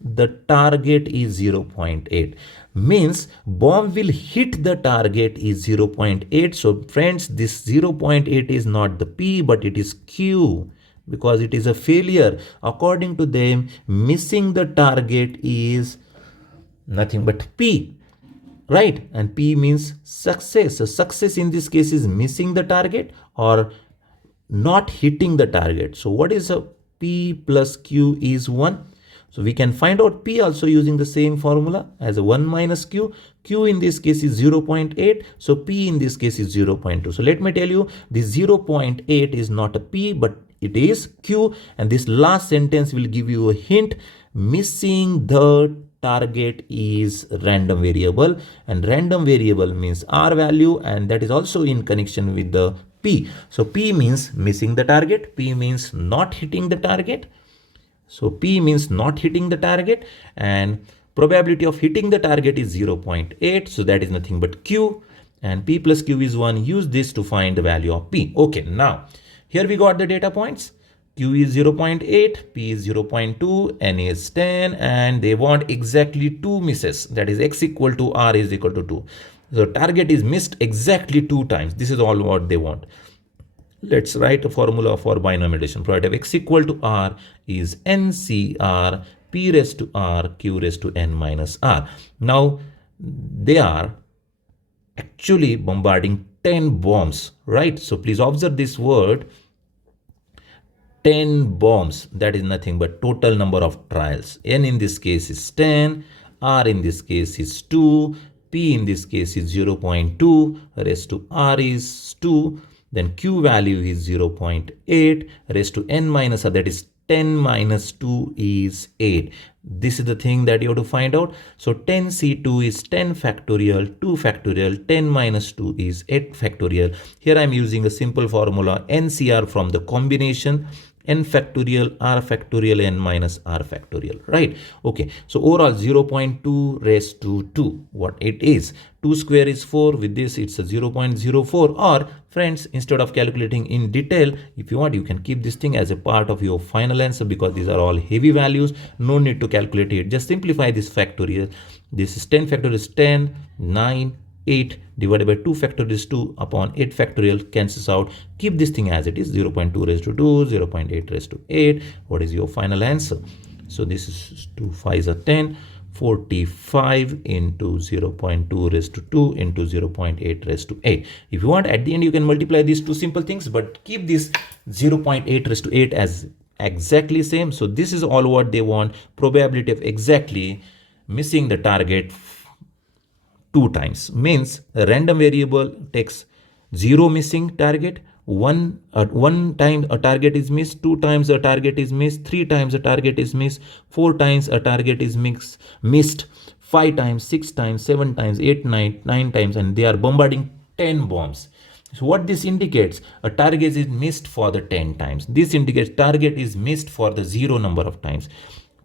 the target is 0.8, means bomb will hit the target is 0.8. So friends, this 0.8 is not the P, but it is Q, because it is a failure. According to them, missing the target is nothing but P, right? And P means success. So success in this case is missing the target or not hitting the target. So what is a P plus Q is 1. So we can find out P also using the same formula as a 1 minus Q. Q in this case is 0.8. So P in this case is 0.2. So let me tell you, this 0.8 is not a P, but it is Q. And this last sentence will give you a hint. Missing the target is random variable, and random variable means R value, and that is also in connection with the P. So P means missing the target, P means not hitting the target. So P means not hitting the target, and probability of hitting the target is 0.8. So that is nothing but Q, and P plus Q is 1. Use this to find the value of P. Okay, now here we got the data points. Q is 0.8, P is 0.2, N is 10, and they want exactly 2 misses. That is X equal to R is equal to 2. So target is missed exactly 2 times. This is all what they want. Let's write a formula for binomial distribution. Probability of X equal to R is NCR, P raised to R, Q raised to N minus R. Now, they are actually bombarding 10 bombs, right? So please observe this word, 10 bombs. That is nothing but total number of trials. N in this case is 10, R in this case is 2, P in this case is 0.2, raised to R is 2, then Q value is 0.8, raised to N minus R, that is 10 minus 2 is 8. This is the thing that you have to find out. So 10C2 is 10 factorial, 2 factorial, 10 minus 2 is 8 factorial. Here I am using a simple formula NCR from the combination N factorial, R factorial, N minus R factorial, right? Okay, so overall 0.2 raised to 2, what it is. 2 square is 4, with this it's a 0.04, or friends, instead of calculating in detail, if you want, you can keep this thing as a part of your final answer, because these are all heavy values. No need to calculate it. Just simplify this factorial. This is 10 factorial is 10, 9, 8 divided by 2 factorial is 2 upon 8 factorial cancels out. Keep this thing as it is, 0.2 raised to 2, 0.8 raised to 8. What is your final answer? So this is 2 5s are 10, 45 into 0.2 raised to 2 into 0.8 raised to 8. If you want, at the end you can multiply these two simple things, but keep this 0.8 raised to 8 as exactly same. So this is all what they want. Probability of exactly missing the target 2 times, means a random variable takes 0 missing target, one time a target is missed, 2 times a target is missed, 3 times a target is missed, 4 times a target is missed, 5 times, 6 times, 7 times, 8, 9 times, and they are bombarding 10 bombs. So what this indicates, a target is missed for the 10 times. This indicates target is missed for the 0 number of times.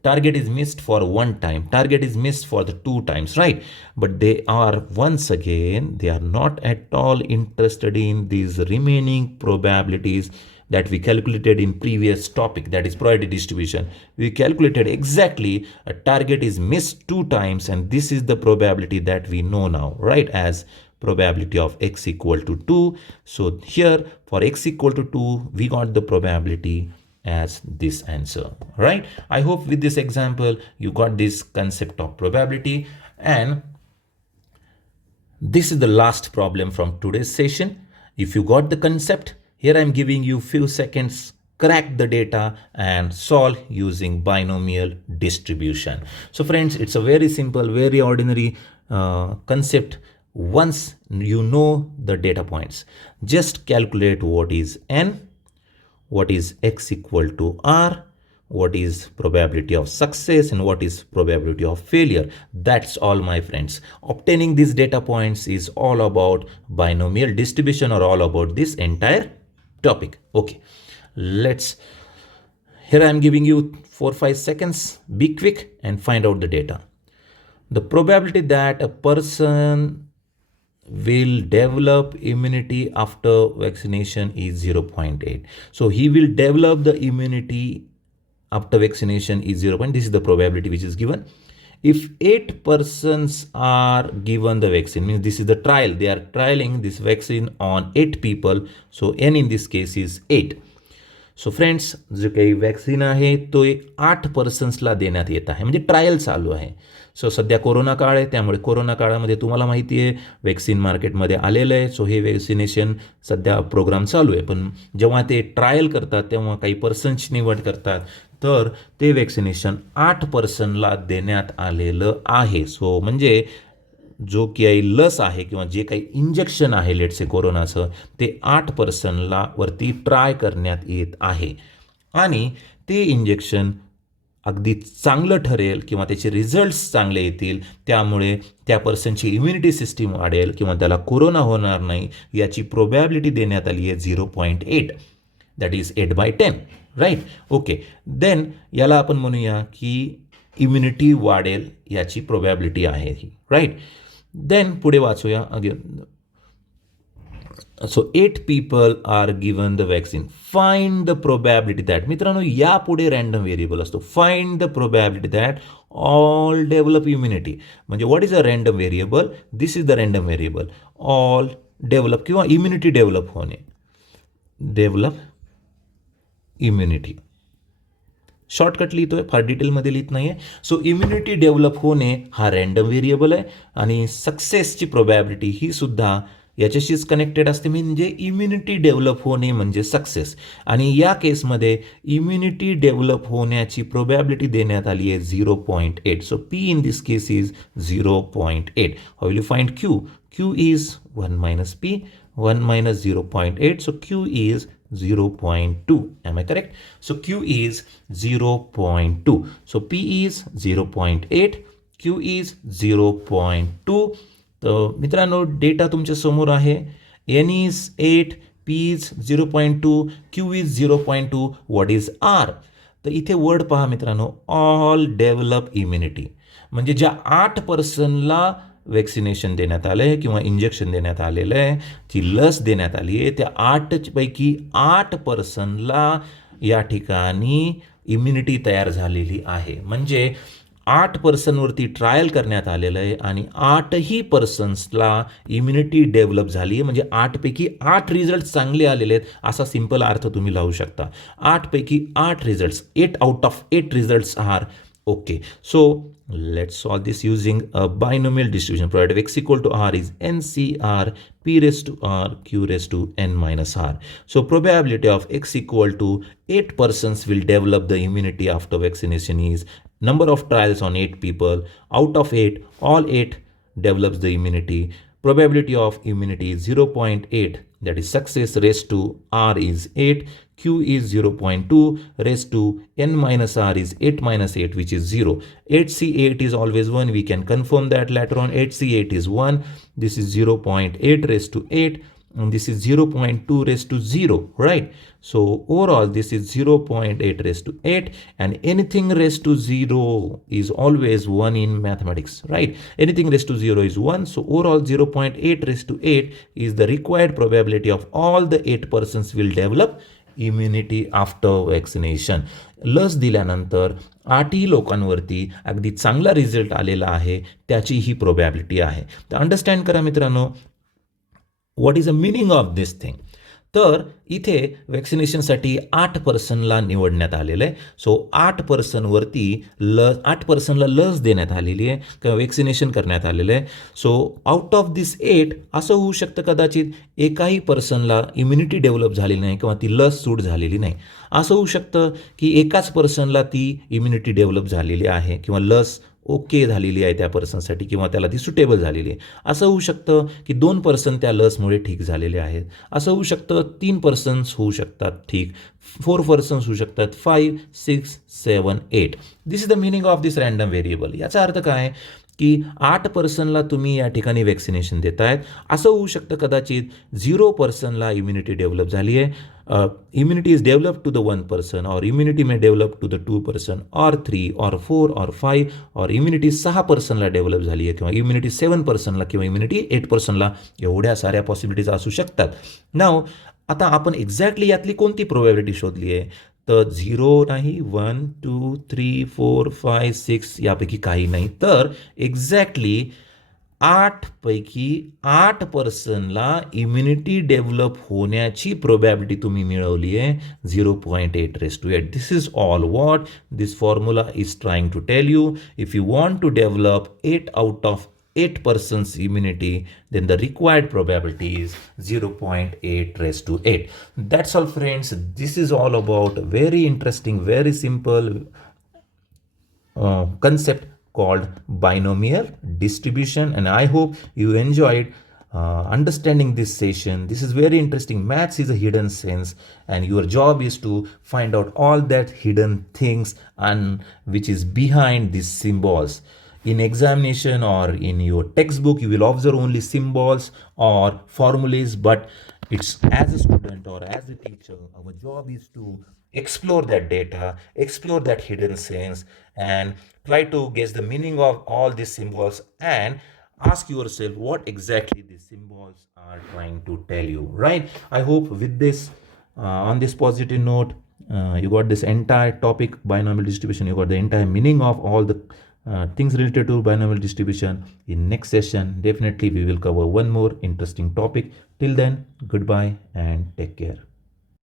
Target is missed for 1 time, target is missed for the 2 times, right? But they are, once again, they are not at all interested in these remaining probabilities that we calculated in previous topic, that is probability distribution. We calculated exactly a target is missed 2 times, and this is the probability that we know now, right, as probability of X equal to 2. So here for X equal to 2, we got the probability as this answer, right? I hope with this example you got this concept of probability, and this is the last problem from today's session. If you got the concept, here I'm giving you few seconds, crack the data and solve using binomial distribution. So friends, it's a very simple, very ordinary concept. Once you know the data points, just calculate what is N, what is X equal to R, what is probability of success, and what is probability of failure. That's all, my friends. Obtaining these data points is all about binomial distribution, or all about this entire topic. Okay, here I am giving you 4-5 seconds. Be quick and find out the data. The probability that a person will develop immunity after vaccination is 0.8. So he will develop the immunity after vaccination is 0. This is the probability which is given. If 8 persons are given the vaccine, means this is the trial, they are trialing this vaccine on 8 people, so n in this case is 8. So friends, जो काही vaccine आहे तो 8 पर्सन्सला देण्यात येत आहे, म्हणजे trial चालू आहे. सो सध्या कोरोना काळ आहे, त्यामुळे कोरोना काळामध्ये तुम्हाला माहिती आहे वॅक्सिन मार्केटमध्ये आलेलं आहे. सो हे वॅक्सिनेशन सध्या प्रोग्राम चालू आहे, पण जेव्हा ते ट्रायल करतात तेव्हा काही पर्सन्सची निवड करतात, तर ते वॅक्सिनेशन 8 पर्सनला देण्यात आलेलं आहे. सो म्हणजे जो काही लस आहे किंवा जे काही इंजेक्शन आहे लेट्स से कोरोनाचं, ते 8 पर्सनला वरती ट्राय करण्यात येत आहे आणि ते इंजेक्शन अगदी चांगलं ठरेल किंवा त्याचे रिझल्ट्स चांगले येतील, त्यामुळे त्या पर्सनची इम्युनिटी सिस्टीम वाढेल किंवा त्याला कोरोना होणार नाही याची प्रोबॅबिलिटी देण्यात आली आहे 0.8. That is 8/10. Right. Okay. Then याला आपण म्हणूया की इम्युनिटी वाढेल याची प्रोबॅबिलिटी आहे ही. राईट. देन पुढे वाचूया again. So 8 people are given the vaccine. Find the probability that, मित्रांनो यापुढे रँडम व्हेरिएबल असतो. Find the probability that all develop immunity. म्हणजे what is a random variable? This is the random variable. All develop किंवा immunity develop होणे. Develop immunity. Shortcut लिहितोय, फार डिटेलमध्ये लिहित नाही आहे. सो इम्युनिटी डेव्हलप होणे हा रँडम व्हेरिएबल आहे आणि सक्सेसची प्रोबॅबिलिटी ही सुद्धा याच्याशीच कनेक्टेड असते, म्हणजे इम्युनिटी डेव्हलप होणे म्हणजे सक्सेस. आणि या केसमध्ये इम्युनिटी डेव्हलप होण्याची प्रोबॅबिलिटी देण्यात आली आहे 0.8. So P in this case is 0.8. How will you find Q? Q is 1 minus p, 1 minus 0.8. So q is 0.2. Am I correct? So q is 0.2. So p is 0.8, q is 0.2. तर मित्रांनो data तुमच्या समोर आहे. n is 8, p is 0.2, q is 0.2. what is r? तर इथे word पहा मित्रांनो, all develop immunity. म्हणजे ज्या 8 पर्सनला वॅक्सिनेशन देण्यात आलं आहे किंवा इंजेक्शन देण्यात आलेलं आहे, ती लस देण्यात आली आहे, त्या 8 पैकी 8 पर्सनला या ठिकाणी इम्युनिटी तयार झालेली आहे. म्हणजे 8 पर्सनवरती ट्रायल करण्यात आलेलं आहे आणि 8ही पर्सन्सला इम्युनिटी डेव्हलप झाली आहे. म्हणजे 8 पैकी 8 रिझल्ट चांगले आलेले आहेत, असा सिंपल अर्थ तुम्ही लावू शकता. 8 पैकी 8 results, 8 out of 8 results are okay. So let's solve this using a binomial distribution provided x equal to r is ncr p raised to r q raised to n minus r. So probability of x equal to 8 persons will develop the immunity after vaccination is number of trials on 8 people. Out of 8, all 8 develops the immunity. Probability of immunity is 0.8, that is success raised to r is 8. q is 0.2 raised to n minus r is 8 minus 8, which is 0. 8c8 is always 1. We can confirm that later on. 8c8 is 1. This is 0.8 raised to 8. And this is 0.2 raised to 0, right? So overall this is 0.8 raised to 8, and anything raised to 0 is always 1 in mathematics, right? Anything raised to 0 is 1. So overall 0.8 raised to 8 is the required probability of all the 8 persons will develop immunity after vaccination. लस दिल्यानंतर 8ही लोकांवरती अगदी चांगला result आलेला आहे, त्याची ही probability आहे. तर अंडरस्टँड करा मित्रांनो, what is a meaning of this thing. तर इथे वॅक्सिनेशनसाठी 8 पर्सनला निवडण्यात आलेलं आहे. सो 8 पर्सनला लस देण्यात आलेली आहे किंवा वॅक्सिनेशन करण्यात आलेलं आहे. सो आउट ऑफ दिस 8 असं होऊ शकतं कदाचित एकाही पर्सनला इम्युनिटी डेव्हलप झालेली नाही किंवा ती लस सूट झालेली नाही. असं होऊ शकतं की एकाच पर्सनला ती इम्युनिटी डेव्हलप झालेली आहे किंवा लस ओके झालेली आहे त्या पर्सनसाठी किंवा त्याला ती सुटेबल झालेली आहे. असं होऊ शकतं की 2 पर्सन त्या लसमुळे ठीक झालेले आहेत. असं होऊ शकतं 3 पर्सन्स होऊ शकतात ठीक, 4 पर्सन्स होऊ शकतात, 5, 6, 7, 8. This is the meaning of this random variable. याचा अर्थ काय की 8% तुम्ही या ठिकाणी वॅक्सिनेशन देतायत. असं होऊ शकतं कदाचित 0% इम्युनिटी डेव्हलप झाली आहे. Immunity is develop to the 1% और immunity may develop to the 2% और 3 और 4 और 5 और इम्युनिटी 6%ला डेव्हलप झाली आहे किंवा इम्युनिटी 7%ला किंवा इम्युनिटी 8%ला. एवढ्या साऱ्या पॉसिबिलिटीज असू शकतात. नाव आता आपण एक्झॅक्टली यातली कोणती प्रोबॅबिलिटी शोधली आहे? तर 0 नाही, 1, 2, 3, 4, 5, 6 यापैकी काही नाही. तर एक्झॅक्टली 8 पैकी 8%ला इम्युनिटी डेव्हलप होण्याची प्रोबॅबिलिटी तुम्ही मिळवली आहे 0.8 this is all what this formula is trying to tell you. If you want to develop 8 out of 8% immunity, then the required probability is 0.8. That's all, friends. This is all about very interesting, very simple concept called binomial distribution, and I hope you enjoyed understanding this session. This is very interesting. Maths is a hidden sense, and your job is to find out all that hidden things and which is behind these symbols. In examination or in your textbook, you will observe only symbols or formulas, but it's as a student or as a teacher, our job is to explore that data, explore that hidden sense, and try to guess the meaning of all these symbols and ask yourself what exactly these symbols are trying to tell you, right? I hope with this, on this positive note, you got this entire topic, binomial distribution, you got the entire meaning of all the things related to binomial distribution. In next session, definitely we will cover one more interesting topic. Till then, goodbye and take care.